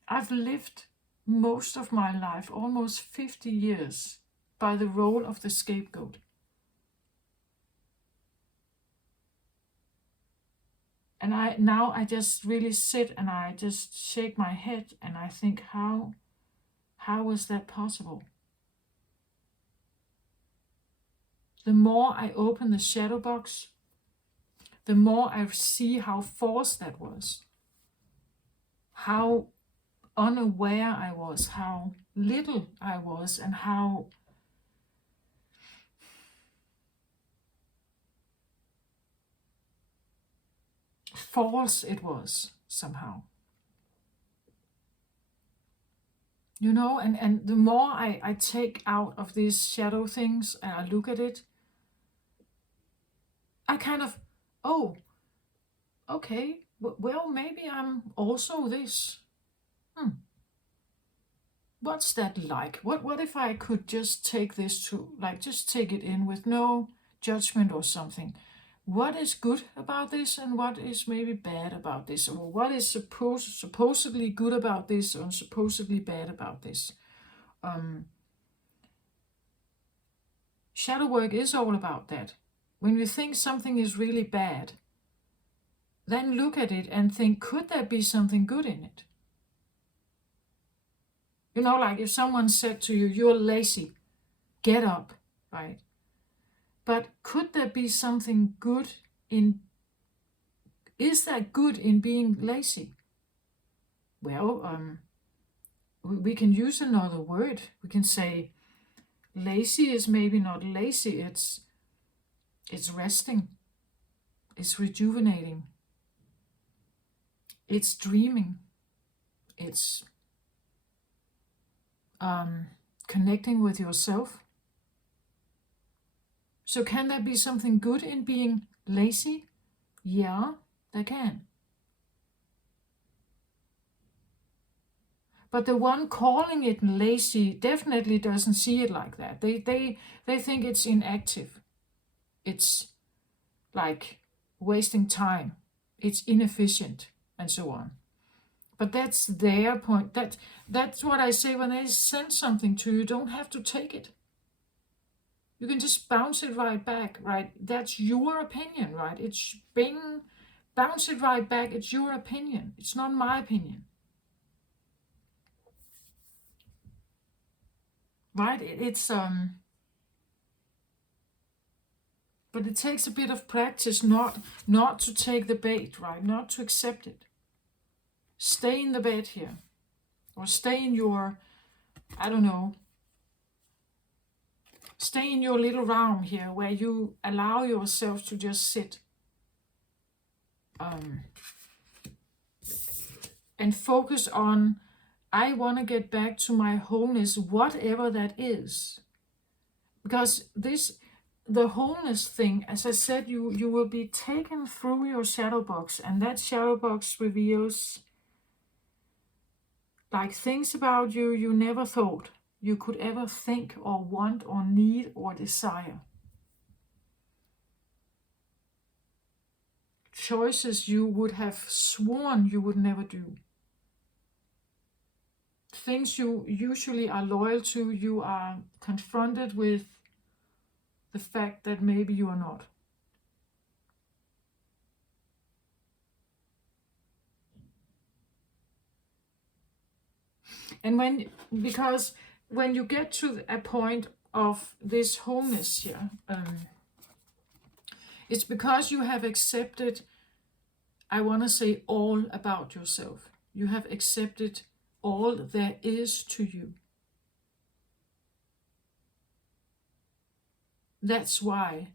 I've lived most of my life, almost 50 years, by the role of the scapegoat. And now I just really sit and I just shake my head and I think, how is that possible? The more I open the shadow box, the more I see how false that was. How unaware I was, how little I was, and how false it was somehow. And the more I take out of these shadow things and I look at it, I kind of, oh, okay, well, maybe I'm also this. What's that like? What if I could just take this just take it in with no judgment or something? What is good about this and what is maybe bad about this? Or what is supposedly good about this or supposedly bad about this? Shadow work is all about that. When we think something is really bad, then look at it and think, could there be something good in it? Like if someone said to you, you're lazy, get up, right? But could there be something good is there good in being lazy? Well, we can use another word. We can say lazy is maybe not lazy, it's resting, it's rejuvenating, it's dreaming, it's connecting with yourself. So can there be something good in being lazy? Yeah, there can. But the one calling it lazy definitely doesn't see it like that. They think it's inactive. It's like wasting time. It's inefficient and so on. But that's their point. That's what I say when they send something to you. You don't have to take it. You can just bounce it right back, right? That's your opinion, right? It's bing, bounce it right back. It's your opinion. It's not my opinion. Right? But it takes a bit of practice not to take the bait, right? Not to accept it. Stay in the bed here. Or stay in your, I don't know, stay in your little realm here where you allow yourself to just sit. And focus on, I want to get back to my wholeness, whatever that is. Because the wholeness thing, as I said, you will be taken through your shadow box, and that shadow box reveals like things about you you never thought you could ever think or want or need or desire. Choices you would have sworn you would never do. Things you usually are loyal to, you are confronted with the fact that maybe you are not. And because when you get to a point of this wholeness here, it's because you have accepted, I want to say, all about yourself. You have accepted all there is to you. That's why.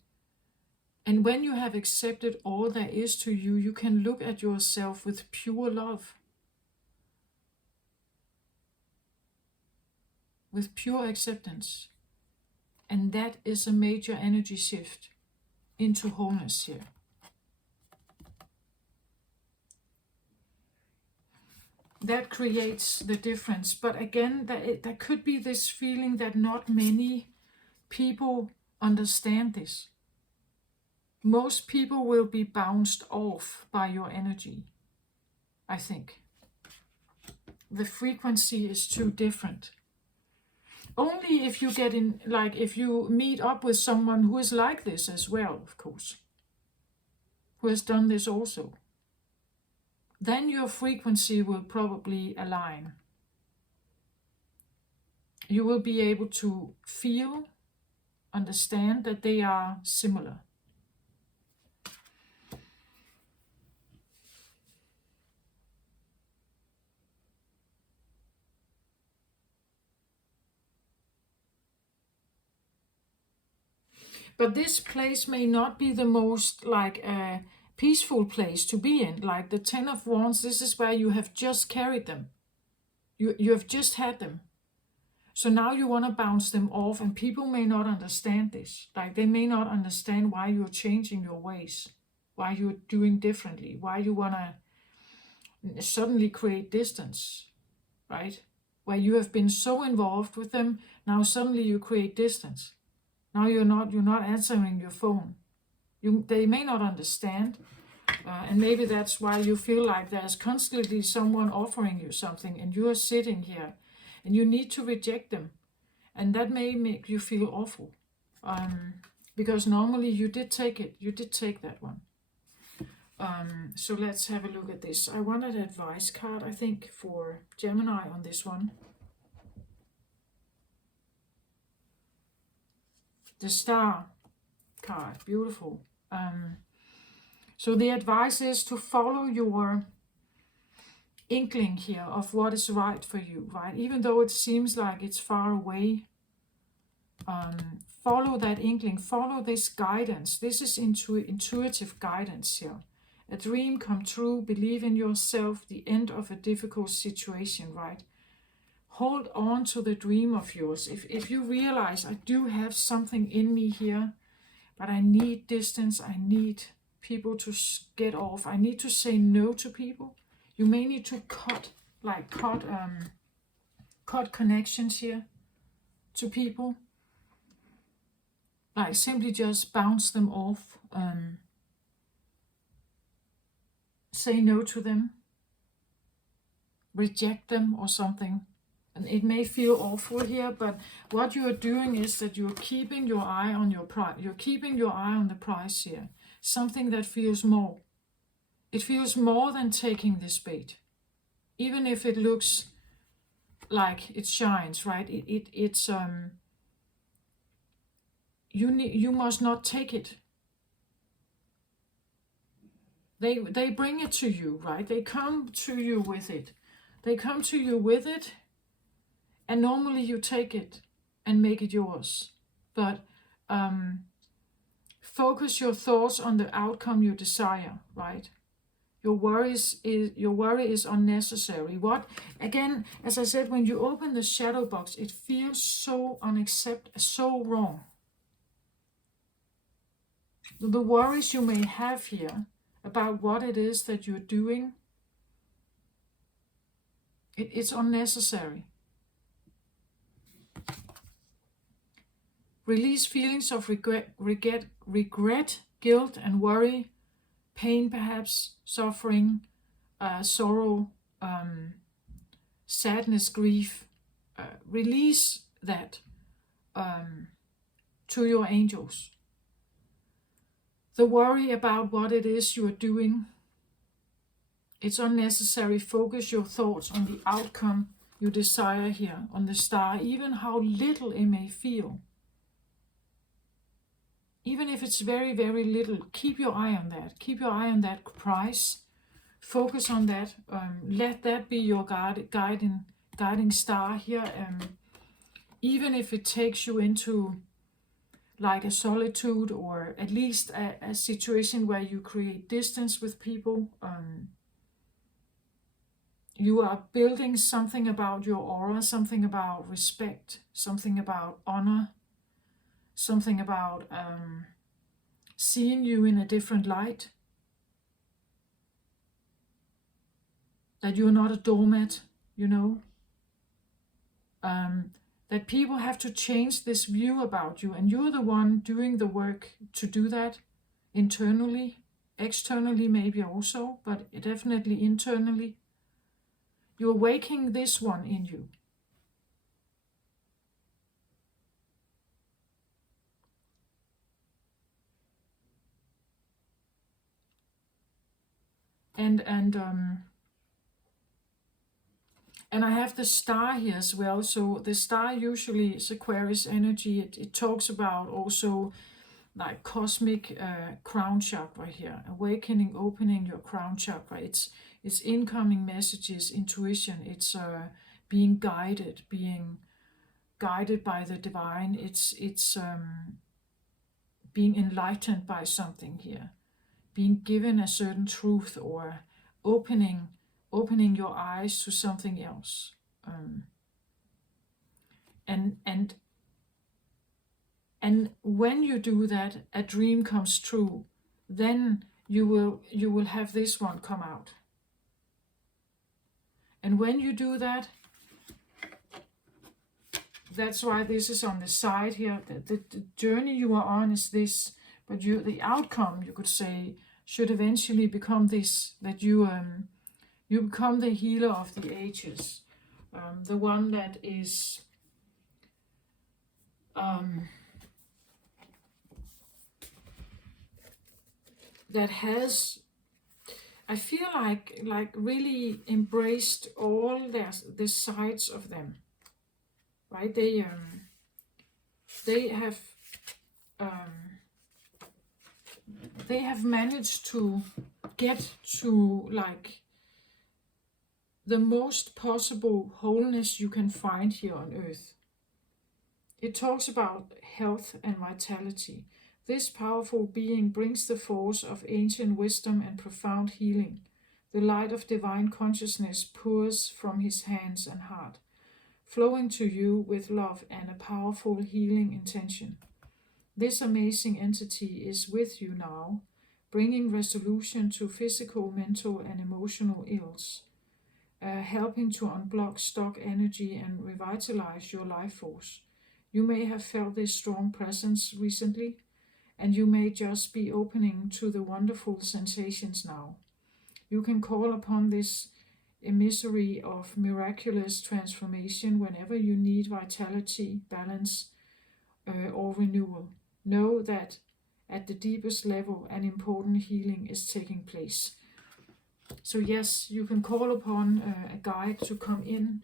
And when you have accepted all there is to you, you can look at yourself with pure love, with pure acceptance. And that is a major energy shift into wholeness here. That creates the difference. But again, there could be this feeling that not many people understand this. Most people will be bounced off by your energy, I think. The frequency is too different. Only if you get in, like if you meet up with someone who is like this as well, of course, who has done this also, then your frequency will probably align. You will be able to feel, understand that they are similar. But this place may not be the most peaceful place to be in. Like the 10 of Wands, this is where you have just carried them. You have just had them. So now you want to bounce them off, and people may not understand this. Like they may not understand why you're changing your ways, why you're doing differently, why you want to suddenly create distance, right? Where you have been so involved with them, now suddenly you create distance. Now you're not answering your phone. They may not understand, and maybe that's why you feel like there's constantly someone offering you something, and you are sitting here, and you need to reject them, and that may make you feel awful, because normally you did take it. You did take that one. So let's have a look at this. I wanted an advice card, I think, for Gemini on this one. The Star card, beautiful. So the advice is to follow your inkling here of what is right for you, right? Even though it seems like it's far away, follow that inkling, follow this guidance. This is intuitive guidance here. A dream come true, believe in yourself, the end of a difficult situation, right? Hold on to the dream of yours. If you realize, I do have something in me here, but I need distance, I need people to get off, I need to say no to people. You may need to cut connections here to people. Like simply just bounce them off. Say no to them. Reject them or something. And it may feel awful here, but what you are doing is that you're keeping your eye on your prize. You're keeping your eye on the prize here. Something that feels more. It feels more than taking this bait. Even if it looks like it shines, right? It's you must not take it. They bring it to you, right? They come to you with it. They come to you with it. And normally you take it and make it yours. But focus your thoughts on the outcome you desire, right? Your worry is unnecessary. What, again, as I said, when you open the shadow box, it feels so so wrong. The worries you may have here about what it is that you're doing, it's unnecessary. Release feelings of regret, guilt and worry, pain perhaps, suffering, sorrow, sadness, grief. Release that to your angels. The worry about what it is you are doing, it's unnecessary. Focus your thoughts on the outcome you desire here on the star, even how little it may feel. Even if it's very, very little, keep your eye on that. Keep your eye on that prize. Focus on that. Let that be your guiding star here. Even if it takes you into like a solitude, or at least a situation where you create distance with people. You are building something about your aura, something about respect, something about honor, something about seeing you in a different light. That you're not a doormat, you know. That people have to change this view about you, and you're the one doing the work to do that internally, externally maybe also, but definitely internally. You're waking this one in you. And I have the star here as well. So the star usually is Aquarius energy. It talks about also like cosmic crown chakra here, awakening, opening your crown chakra. It's incoming messages, intuition. It's being guided by the divine. It's being enlightened by something here, being given a certain truth, or opening your eyes to something else. And when you do that, a dream comes true. Then you will have this one come out. And when you do that, that's why this is on the side here. The journey you are on is this, but the outcome, you could say, should eventually become this, that you become the healer of the ages, the one that is that has, I feel like really embraced all the sides of them, right? They have managed to get to like the most possible wholeness you can find here on earth. It talks about health and vitality. This powerful being brings the force of ancient wisdom and profound healing. The light of divine consciousness pours from his hands and heart, flowing to you with love and a powerful healing intention. This amazing entity is with you now, bringing resolution to physical, mental, and emotional ills, helping to unblock stuck energy and revitalize your life force. You may have felt this strong presence recently, and you may just be opening to the wonderful sensations now. You can call upon this emissary of miraculous transformation whenever you need vitality, balance, or renewal. Know that at the deepest level, an important healing is taking place. So yes, you can call upon a guide to come in,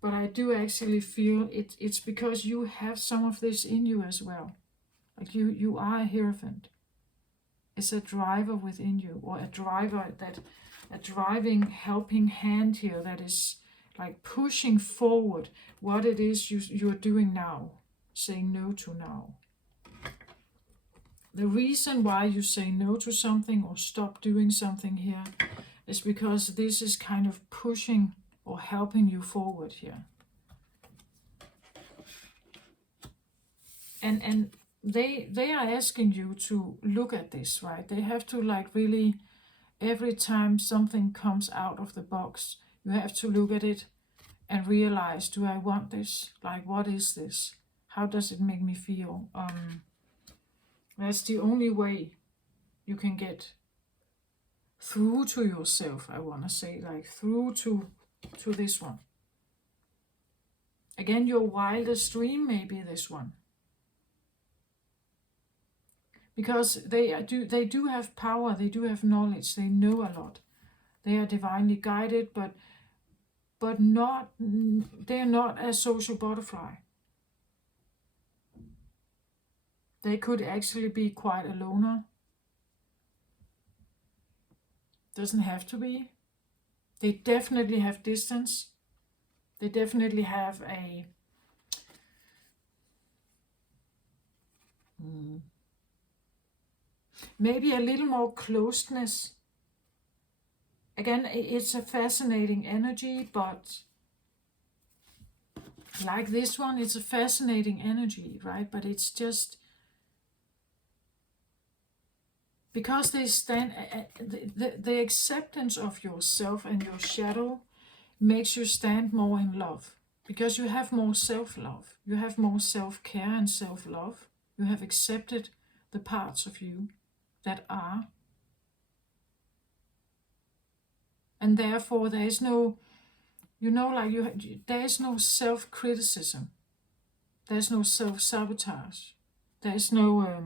but I do actually feel it's because you have some of this in you as well. Like you are a hierophant. It's a driver within you, or a driving, helping hand here that is like pushing forward what it is you're doing now, saying no to now. The reason why you say no to something or stop doing something here is because this is kind of pushing or helping you forward here. And they are asking you to look at this, right? They have to like really, every time something comes out of the box, you have to look at it and realize, do I want this? Like, what is this? How does it make me feel? That's the only way you can get through to yourself, I want to say, like through to this one. Again, your wildest dream may be this one. Because they do have power, they do have knowledge, they know a lot. They are divinely guided, but but they're not a social butterfly. They could actually be quite a loner. Doesn't have to be. They definitely have distance. They definitely have a maybe a little more closeness. Again, it's a fascinating energy, but like this one, it's a fascinating energy, right? But it's just because they stand, the acceptance of yourself and your shadow makes you stand more in love, because you have more self-love, you have more self-care and self-love, you have accepted the parts of you that are, and therefore there is no, there is no self-criticism, there's no self-sabotage, there's no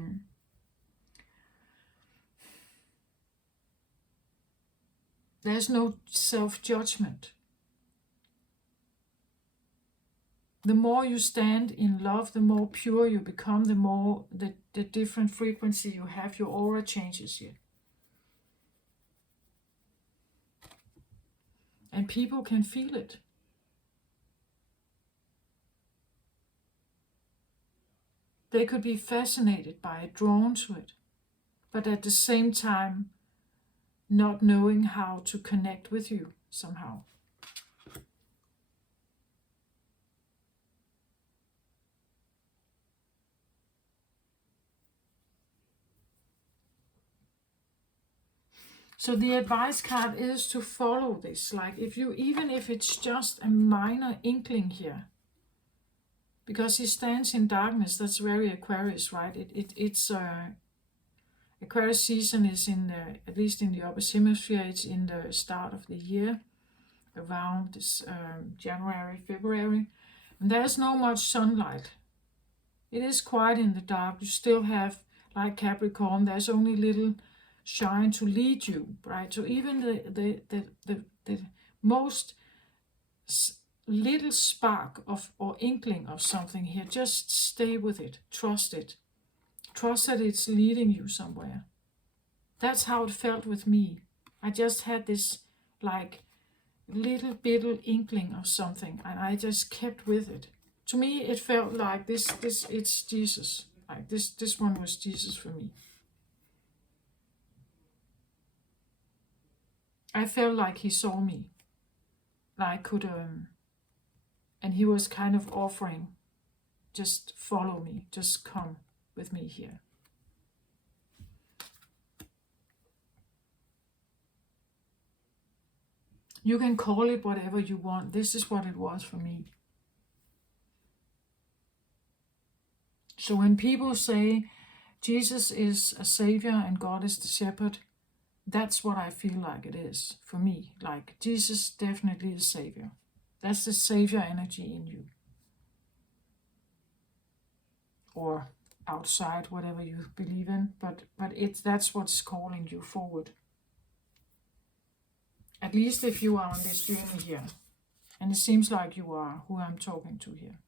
there's no self-judgment. The more you stand in love, the more pure you become, the more the different frequency you have, your aura changes here. And people can feel it. They could be fascinated by it, drawn to it, but at the same time not knowing how to connect with you somehow. So the advice card is to follow this. Like even if it's just a minor inkling here, because he stands in darkness, that's very Aquarius, right? It's Aquarius season is in the, at least in the upper hemisphere, it's in the start of the year, around this January, February, and there's no much sunlight. It is quite in the dark. You still have, like Capricorn, there's only little shine to lead you, right? So even the most little spark of or inkling of something here, just stay with it, trust it, trust that it's leading you somewhere. That's how it felt with me. I just had this like little inkling of something, and I just kept with it. To me it felt like this it's Jesus. Like this one was Jesus for me. I felt like he saw me. I could and he was kind of offering, just follow me, just come with me here. You can call it whatever you want. This is what it was for me. So when people say Jesus is a savior and God is the shepherd, that's what I feel like it is for me. Like Jesus definitely is savior. That's the savior energy in you. Or outside, whatever you believe in, but that's what's calling you forward. At least if you are on this journey here. And it seems like you are, who I'm talking to here.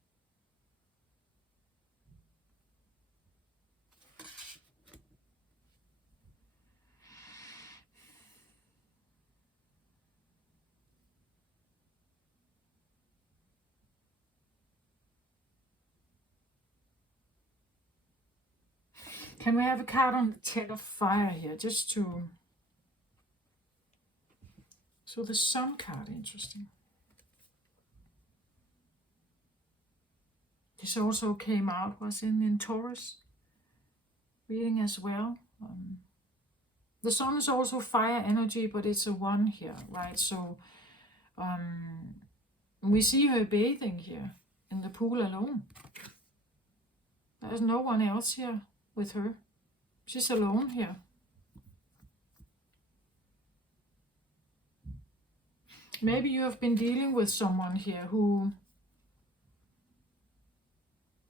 Can we have a card on the Ten of Fire here, just to... So the Sun card, interesting. This also came out, was in Taurus reading as well. The Sun is also fire energy, but it's a 1 here, right? So we see her bathing here in the pool alone. There's no one else here with her. She's alone here. Maybe you have been dealing with someone here who,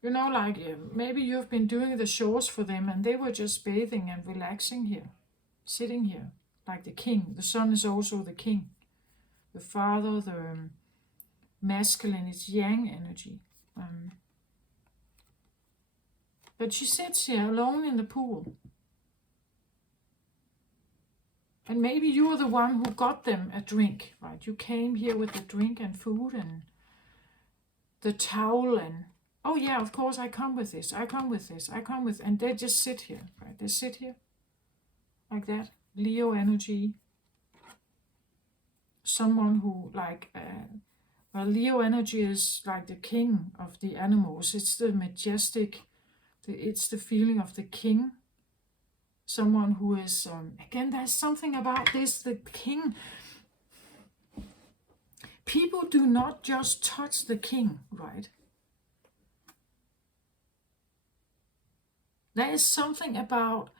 you know, like maybe you have been doing the chores for them and they were just bathing and relaxing here, sitting here, like the king. The Sun is also the king, the father, masculine, it's yang energy. But she sits here alone in the pool. And maybe you're the one who got them a drink, right? You came here with the drink and food and the towel and, oh yeah, of course, I come with this, and they just sit here, right? They sit here like that. Leo energy. Someone who well, Leo energy is like the king of the animals. It's the majestic, it's the feeling of the king. Someone who is, again, there's something about this, the king. People do not just touch the king, right? There is something about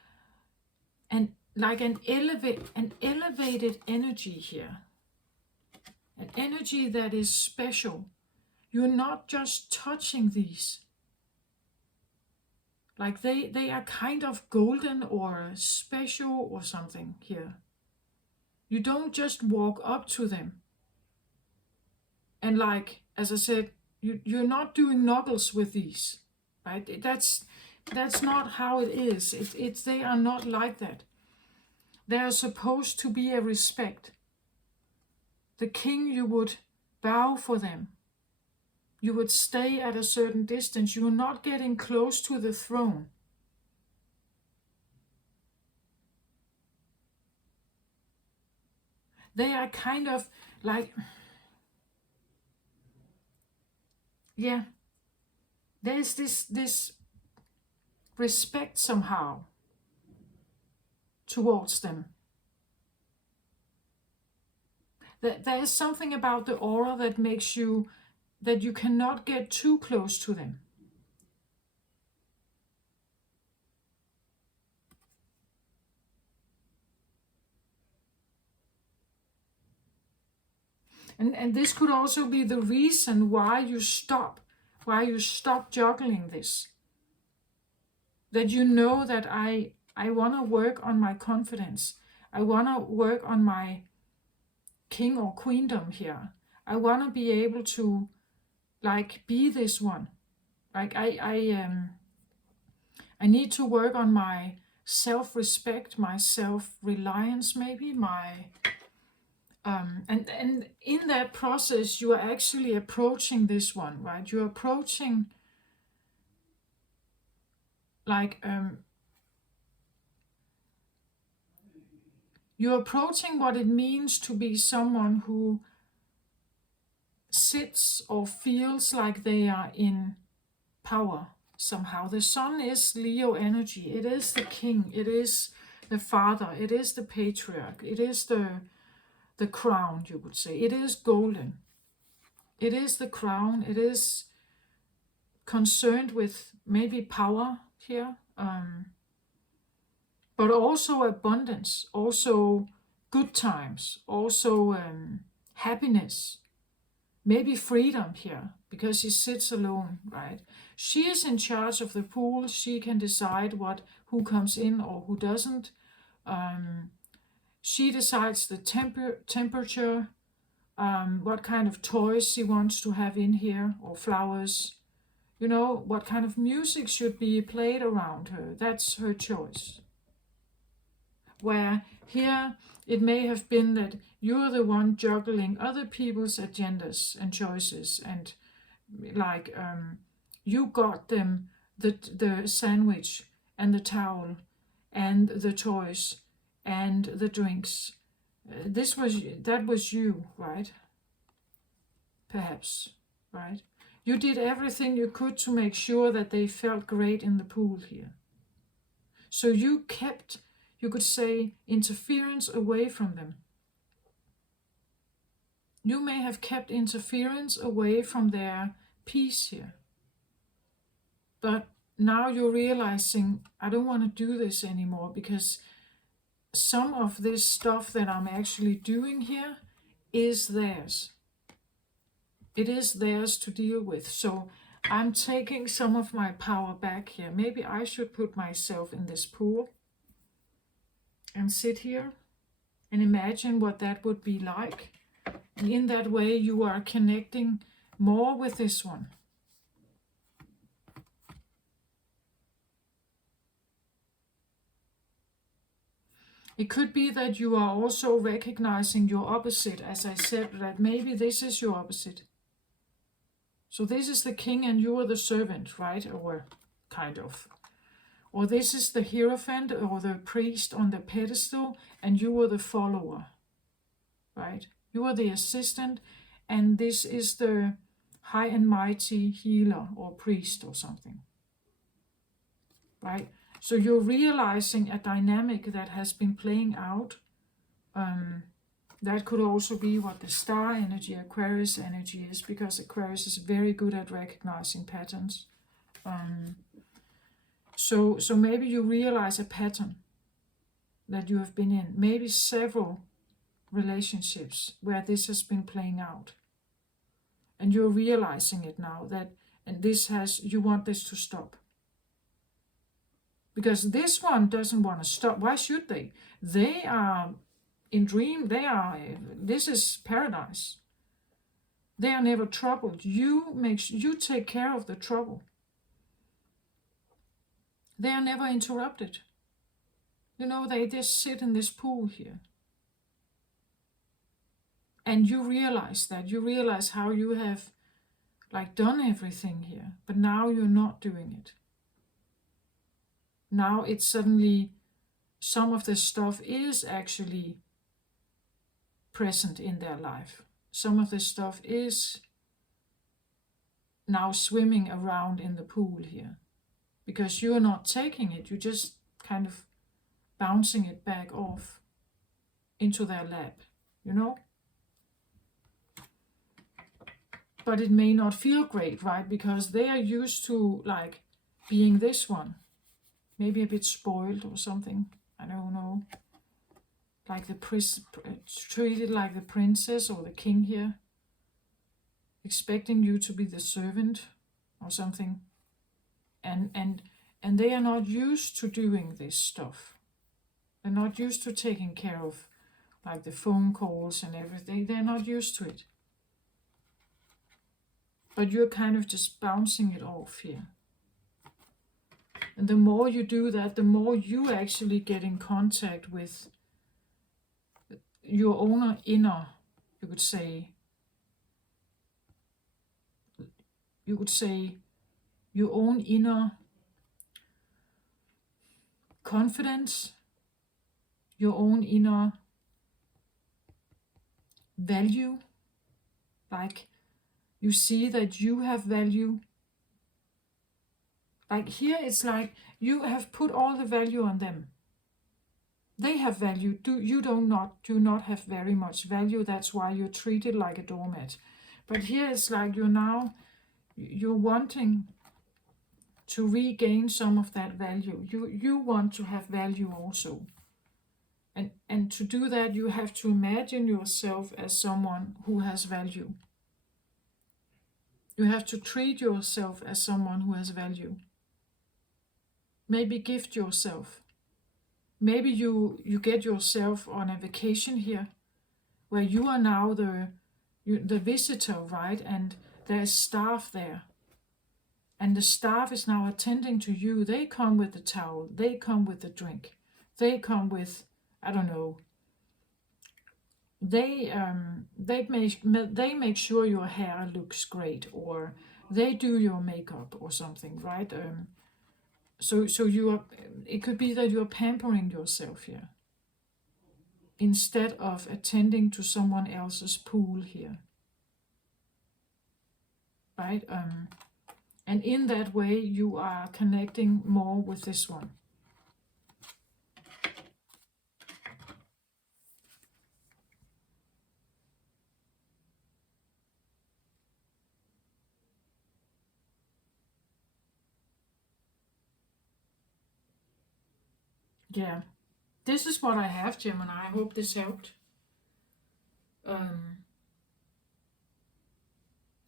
an elevated energy here. An energy that is special. You're not just touching these. Like they are kind of golden or special or something here. You don't just walk up to them. And like, as I said, you're not doing knuckles with these, right? That's not how it is. They are not like that. They are supposed to be a respect. The king, you would bow for them. You would stay at a certain distance. You're not getting close to the throne. They are kind of like, yeah, there's this respect somehow towards them. There is something about the aura that makes you, that you cannot get too close to them. And this could also be the reason why you stop juggling this. That you know that I want to work on my confidence. I want to work on my king or queendom here. I want to be able to be this one. I need to work on my self-respect, my self-reliance, maybe my and in that process you are actually approaching this one, right? You're approaching you're approaching what it means to be someone who sits or feels like they are in power somehow. The sun is Leo energy. It is the king. It is the father. It is the patriarch. It is the crown, you would say. It is golden. It is the crown. It is concerned with maybe power here, but also abundance, also good times, also happiness, maybe freedom here, because she sits alone, right? She is in charge of the pool. She can decide who comes in or who doesn't. She decides the temperature, what kind of toys she wants to have in here, or flowers. You know, what kind of music should be played around her. That's her choice. Where here it may have been that you're the one juggling other people's agendas and choices, and you got them the sandwich and the towel and the toys and the drinks. That was you, right? Perhaps, right? You did everything you could to make sure that they felt great in the pool here. So you kept, you could say, interference away from them. You may have kept interference away from their peace here. But now you're realizing, I don't want to do this anymore, because some of this stuff that I'm actually doing here is theirs. It is theirs to deal with. So I'm taking some of my power back here. Maybe I should put myself in this pool and sit here and imagine what that would be like. And in that way you are connecting More with this one. It could be that you are also recognizing your opposite, as I said, that maybe this is your opposite. So this is the king and you are the servant, right? Or kind of. Or this is the hierophant or the priest on the pedestal and you are the follower, right? You are the assistant and this is the high and mighty healer or priest or something, right? So you're realizing a dynamic that has been playing out. That could also be what the star energy, Aquarius energy is, because Aquarius is very good at recognizing patterns. So maybe you realize a pattern that you have been in, maybe several relationships where this has been playing out. And you're realizing it now, that and you want this to stop. Because this one doesn't want to stop. Why should they? They are in dream, this is paradise. They are never troubled. You take care of the trouble. They are never interrupted. They just sit in this pool here. And you realize how you have done everything here, but now you're not doing it. Now it's suddenly some of the stuff is actually present in their life. Some of the stuff is now swimming around in the pool here. Because you're not taking it, you're just kind of bouncing it back off into their lap, But it may not feel great, right? Because they are used to being this one. Maybe a bit spoiled or something. I don't know. Treated like the princess or the king here. Expecting you to be the servant or something. And they are not used to doing this stuff. They're not used to taking care of the phone calls and everything. They're not used to it. But you're kind of just bouncing it off here. And the more you do that, the more you actually get in contact with your own inner, you could say, your own inner confidence, your own inner value. You see that you have value. Here it's you have put all the value on them. They have value. You do not have very much value. That's why you're treated like a doormat. But here it's you're wanting to regain some of that value. You want to have value also. And to do that, you have to imagine yourself as someone who has value. You have to treat yourself as someone who has value. Maybe gift yourself. Maybe you get yourself on a vacation here, where you are now the visitor, right? And there's staff there. And the staff is now attending to you. They come with the towel. They come with the drink. They come with, I don't know. They make sure your hair looks great, or they do your makeup or something, right? So you are. It could be that you are pampering yourself here instead of attending to someone else's pool here, right? And in that way, you are connecting more with this one. Yeah, this is what I have, Gemini. I hope this helped.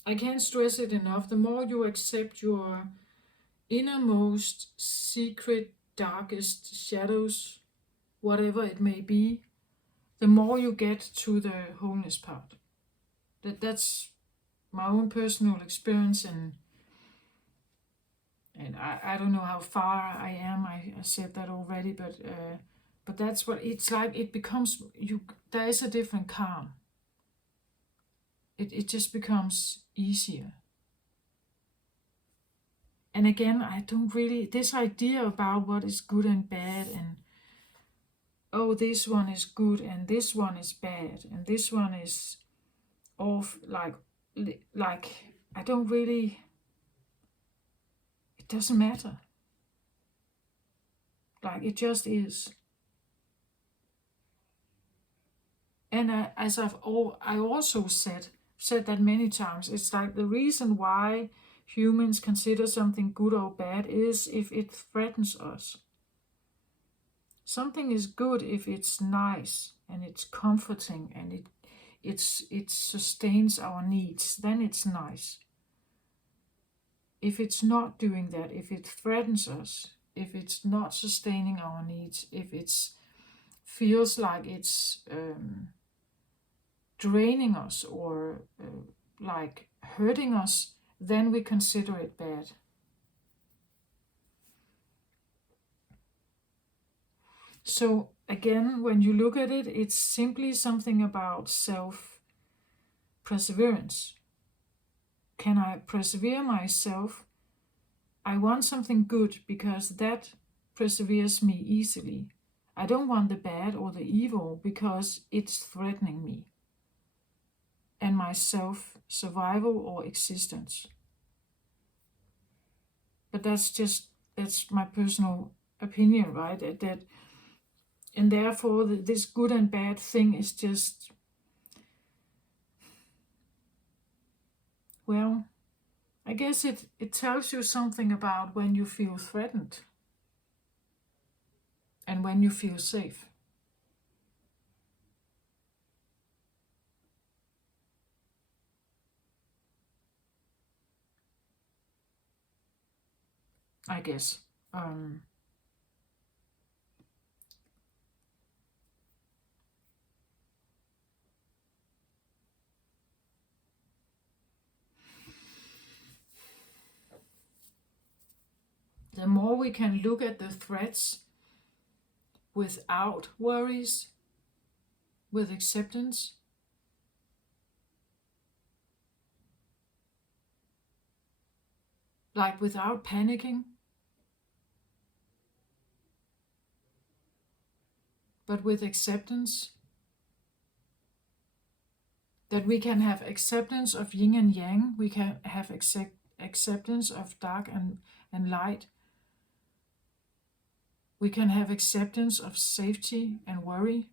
I can't stress it enough. The more you accept your innermost, secret, darkest shadows, whatever it may be, the more you get to the wholeness part. That's my own personal experience, and I don't know how far I am. I said that already, but that's what it's like. It becomes you. There is a different calm. It just becomes easier. And again, I don't really this idea about what is good and bad, and oh, this one is good and this one is bad and this one is off. Like I don't really. It doesn't matter. Like it just is. And as I also said that many times, it's like the reason why humans consider something good or bad is if it threatens us. Something is good if it's nice and it's comforting and it sustains our needs, then it's nice. If it's not doing that, if it threatens us, if it's not sustaining our needs, if it feels like it's draining us or like hurting us, then we consider it bad. So again, when you look at it, it's simply something about self-perseverance. Can I persevere myself? I want something good because that perseveres me easily. I don't want the bad or the evil because it's threatening me and my self-survival or existence. But that's my personal opinion, right? That and therefore this good and bad thing is just, well, I guess it tells you something about when you feel threatened and when you feel safe. I guess. The more we can look at the threats without worries, with acceptance, like without panicking, but with acceptance, that we can have acceptance of yin and yang, we can have acceptance of dark and light, we can have acceptance of safety and worry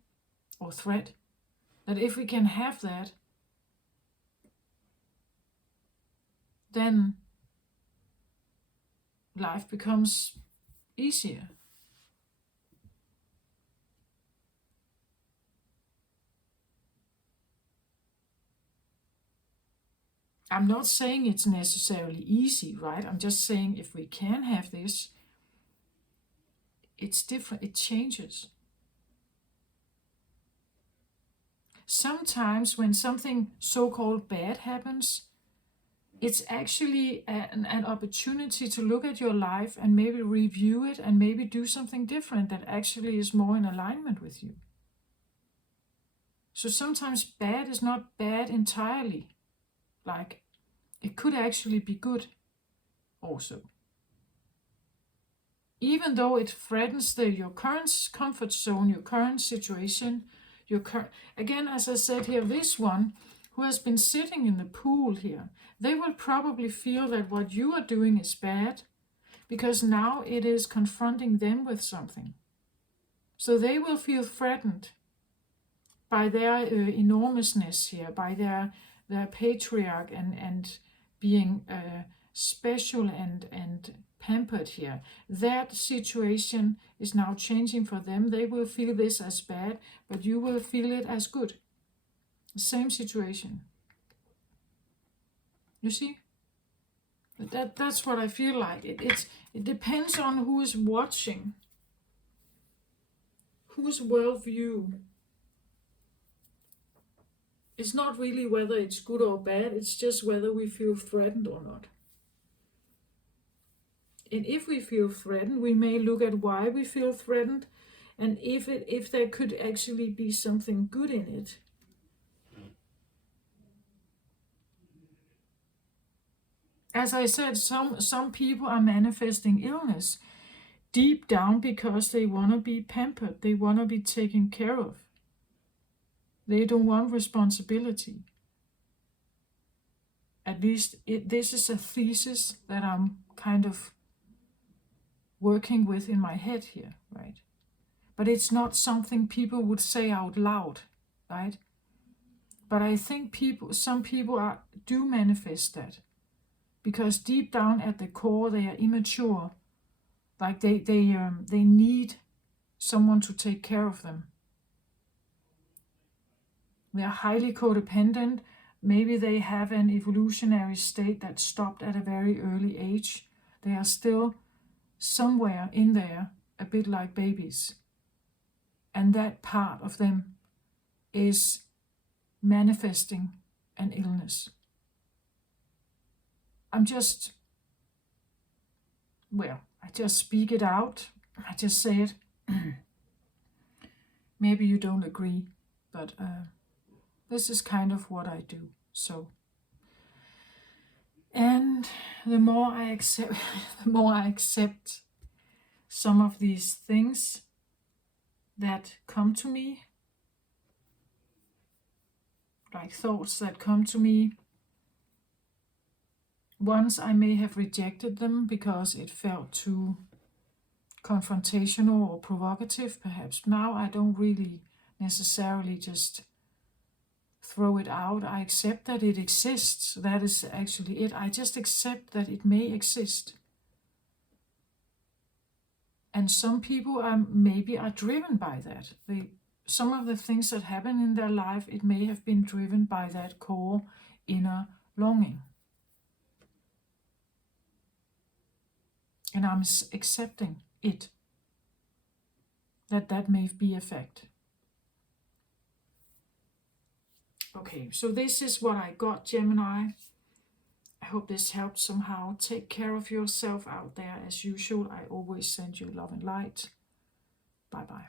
or threat. That if we can have that, then life becomes easier. I'm not saying it's necessarily easy, right? I'm just saying if we can have this, it's different, it changes. Sometimes when something so-called bad happens, it's actually an opportunity to look at your life and maybe review it and maybe do something different that actually is more in alignment with you. So sometimes bad is not bad entirely. Like, it could actually be good also. Even though it threatens your current comfort zone, your current situation, again, as I said here, this one who has been sitting in the pool here, they will probably feel that what you are doing is bad because now it is confronting them with something. So they will feel threatened by their enormousness here, by their patriarch and being special and pampered here. That situation is now changing for them. They will feel this as bad, but you will feel it as good. Same situation. You see? That's what I feel like. It depends on who is watching, whose worldview. It's not really whether it's good or bad, it's just whether we feel threatened or not. And if we feel threatened, we may look at why we feel threatened, and if there could actually be something good in it. As I said, some people are manifesting illness deep down because they want to be pampered, they want to be taken care of. They don't want responsibility. At least this is a thesis that I'm kind of working with in my head here, right? But it's not something people would say out loud, right? But I think some people do manifest that, because deep down at the core they are immature, like they need someone to take care of them. They are highly codependent. Maybe they have an evolutionary state that stopped at a very early age. They are still somewhere in there, a bit like babies. And that part of them is manifesting an illness. I just speak it out. I just say it. Maybe you don't agree, but this is kind of what I do. So, and the more I accept some of these things that come to me, like thoughts that come to me. Once I may have rejected them because it felt too confrontational or provocative, perhaps. Now I don't really necessarily just throw it out. I accept that it exists. That is actually it. I just accept that it may exist. And some people maybe are driven by that. Some of the things that happen in their life, it may have been driven by that core inner longing. And I'm accepting it. That may be a fact. Okay, so this is what I got, Gemini. I hope this helped somehow. Take care of yourself out there. As usual, I always send you love and light. Bye-bye.